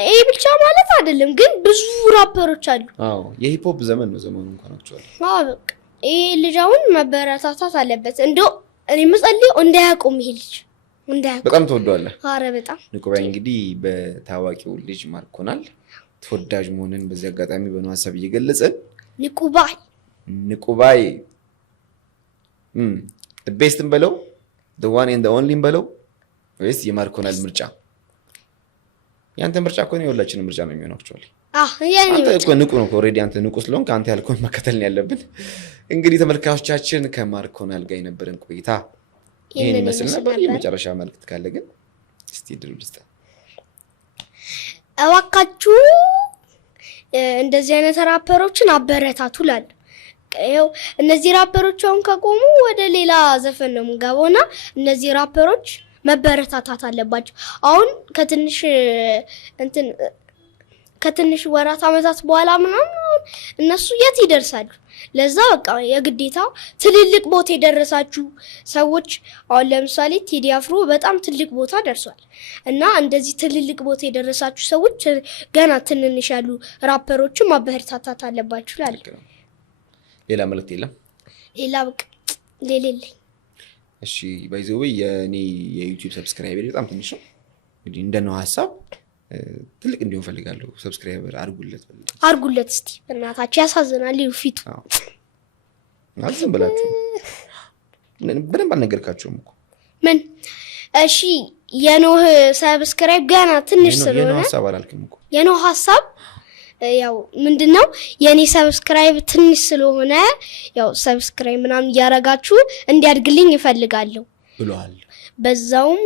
ይሄ ብቻ ማለት አይደለም፣ ግን ብዙ ራፐሮች አሉ። አዎ የሂፕ ሆፕ ዘመን ነው ዘመኑ እንኳን አክቹአሊ። አዎ በቃ ይሄ ልጅ አሁን መበረታታት አለበት። እንደው እኔ የምጸልየው እንዳያቆም ይሄ ልጅ እንዳያቆም። በጣም ተወዷለህ? ኧረ በጣም ንቁባይ እንግዲህ በታዋቂው ልጅ ማርኮናል ተወዳጅ መሆንን በዚህ አጋጣሚ በነው ሐሳብ እየገለጸን ንቁባይ the best በለው the one and the only በለው ወይስ የማርኮናል ምርጫ? ያንተ ምርጫ እኮ ነው የሁላችንም ምርጫ ነው የሚሆነው actually። አንተ እኮ ንቁ ነው ኦሬዲ አንተ ንቁ ስለሆንክ አንተ ያልከውን መከተል ነው ያለብን። እንግዲህ ተመልካቾቻችን ከማርኮናል ጋር የነበረን ቆይታ ይሄን ይመስል ነበር። የመጨረሻ መልእክት ካለ ግን እስቲ ድል ልስጥ። እባካችሁ እንደዚህ አይነት ራፐሮችን አበረታቱላል። ይኸው እነዚህ ራፐሮች አሁን ከቆሙ ወደ ሌላ ዘፈን ነው የምንገባውና እነዚህ ራፐሮች መበረታታት አለባቸው። አሁን ከትንሽ ወራት አመታት በኋላ ምናምን እነሱ የት ይደርሳሉ? ለዛ በቃ የግዴታ ትልልቅ ቦታ የደረሳችሁ ሰዎች አሁን ለምሳሌ ቴዲ አፍሮ በጣም ትልቅ ቦታ ደርሷል እና እንደዚህ ትልልቅ ቦታ የደረሳችሁ ሰዎች ገና ትንንሽ ያሉ ራፐሮችን ማበረታታት አለባችሁ ላልክ ነው። ሌላ መልእክት የለም? ሌላ በቃ ሌለኝ። እሺ ባይዘው የኔ የዩቲዩብ ሰብስክራይበር በጣም ትንሽ ነው። እንግዲህ እንደነው ሐሳብ ትልቅ እንዲሆን ፈልጋለሁ። ሰብስክራይበር አርጉለት እስቲ እናታችሁ ያሳዝናል ፊቱ። አዝም ብላችሁ በደንብ አልነገርካቸውም እኮ ምን? እሺ የኖህ ሰብስክራይብ ገና ትንሽ ስለሆነ የኖህ ሐሳብ አላልክም እኮ። የኖህ ሐሳብ ያው ምንድነው የኔ ሰብስክራይብ ትንሽ ስለሆነ ያው ሰብስክራይብ ምናምን ያረጋችሁ እንዲያድግልኝ ይፈልጋለሁ ብሏል። በዛውም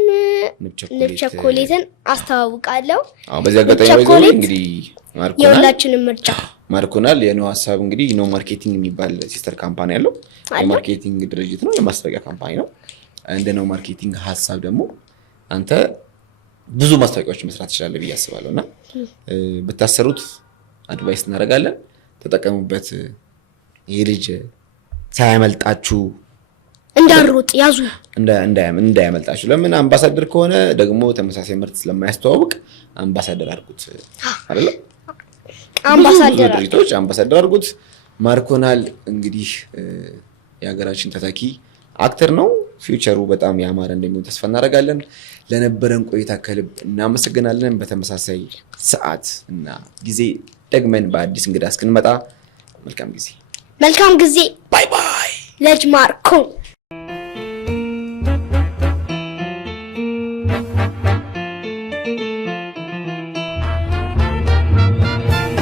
ንብ ቸኮሌትን አስተዋውቃለሁ። በዚህ አጋጣሚ እንግዲህ ማርኮናል የሁላችንም ምርጫ ማርኮናል የኖህ ሐሳብ እንግዲህ ኖ ማርኬቲንግ የሚባል ሲስተር ካምፓኒ ያለው የማርኬቲንግ ድርጅት ነው፣ የማስታወቂያ ካምፓኒ ነው። እንደ ኖ ማርኬቲንግ ሐሳብ ደግሞ አንተ ብዙ ማስታወቂያዎች መስራት ትችላለህ ብዬ አስባለሁና ብታሰሩት አድቫይስ እናደርጋለን። ተጠቀሙበት። ይሄ ልጅ ሳያመልጣችሁ እንዳሮጥ ያዙ እንዳያመልጣችሁ። ለምን አምባሳደር ከሆነ ደግሞ ተመሳሳይ ምርት ስለማያስተዋውቅ አምባሳደር አድርጉት አይደል? አምባሳደር አድርጉት። ማርኮናል እንግዲህ የሀገራችን ተተኪ አክተር ነው። ፊውቸሩ በጣም ያማረ እንደሚሆን ተስፋ እናደርጋለን። ለነበረን ቆይታ ከልብ እናመሰግናለን። በተመሳሳይ ሰዓት እና ጊዜ ደግመን በአዲስ እንግዳ እስክንመጣ መልካም ጊዜ። ባይ ባይ። ለጅ ማርኮ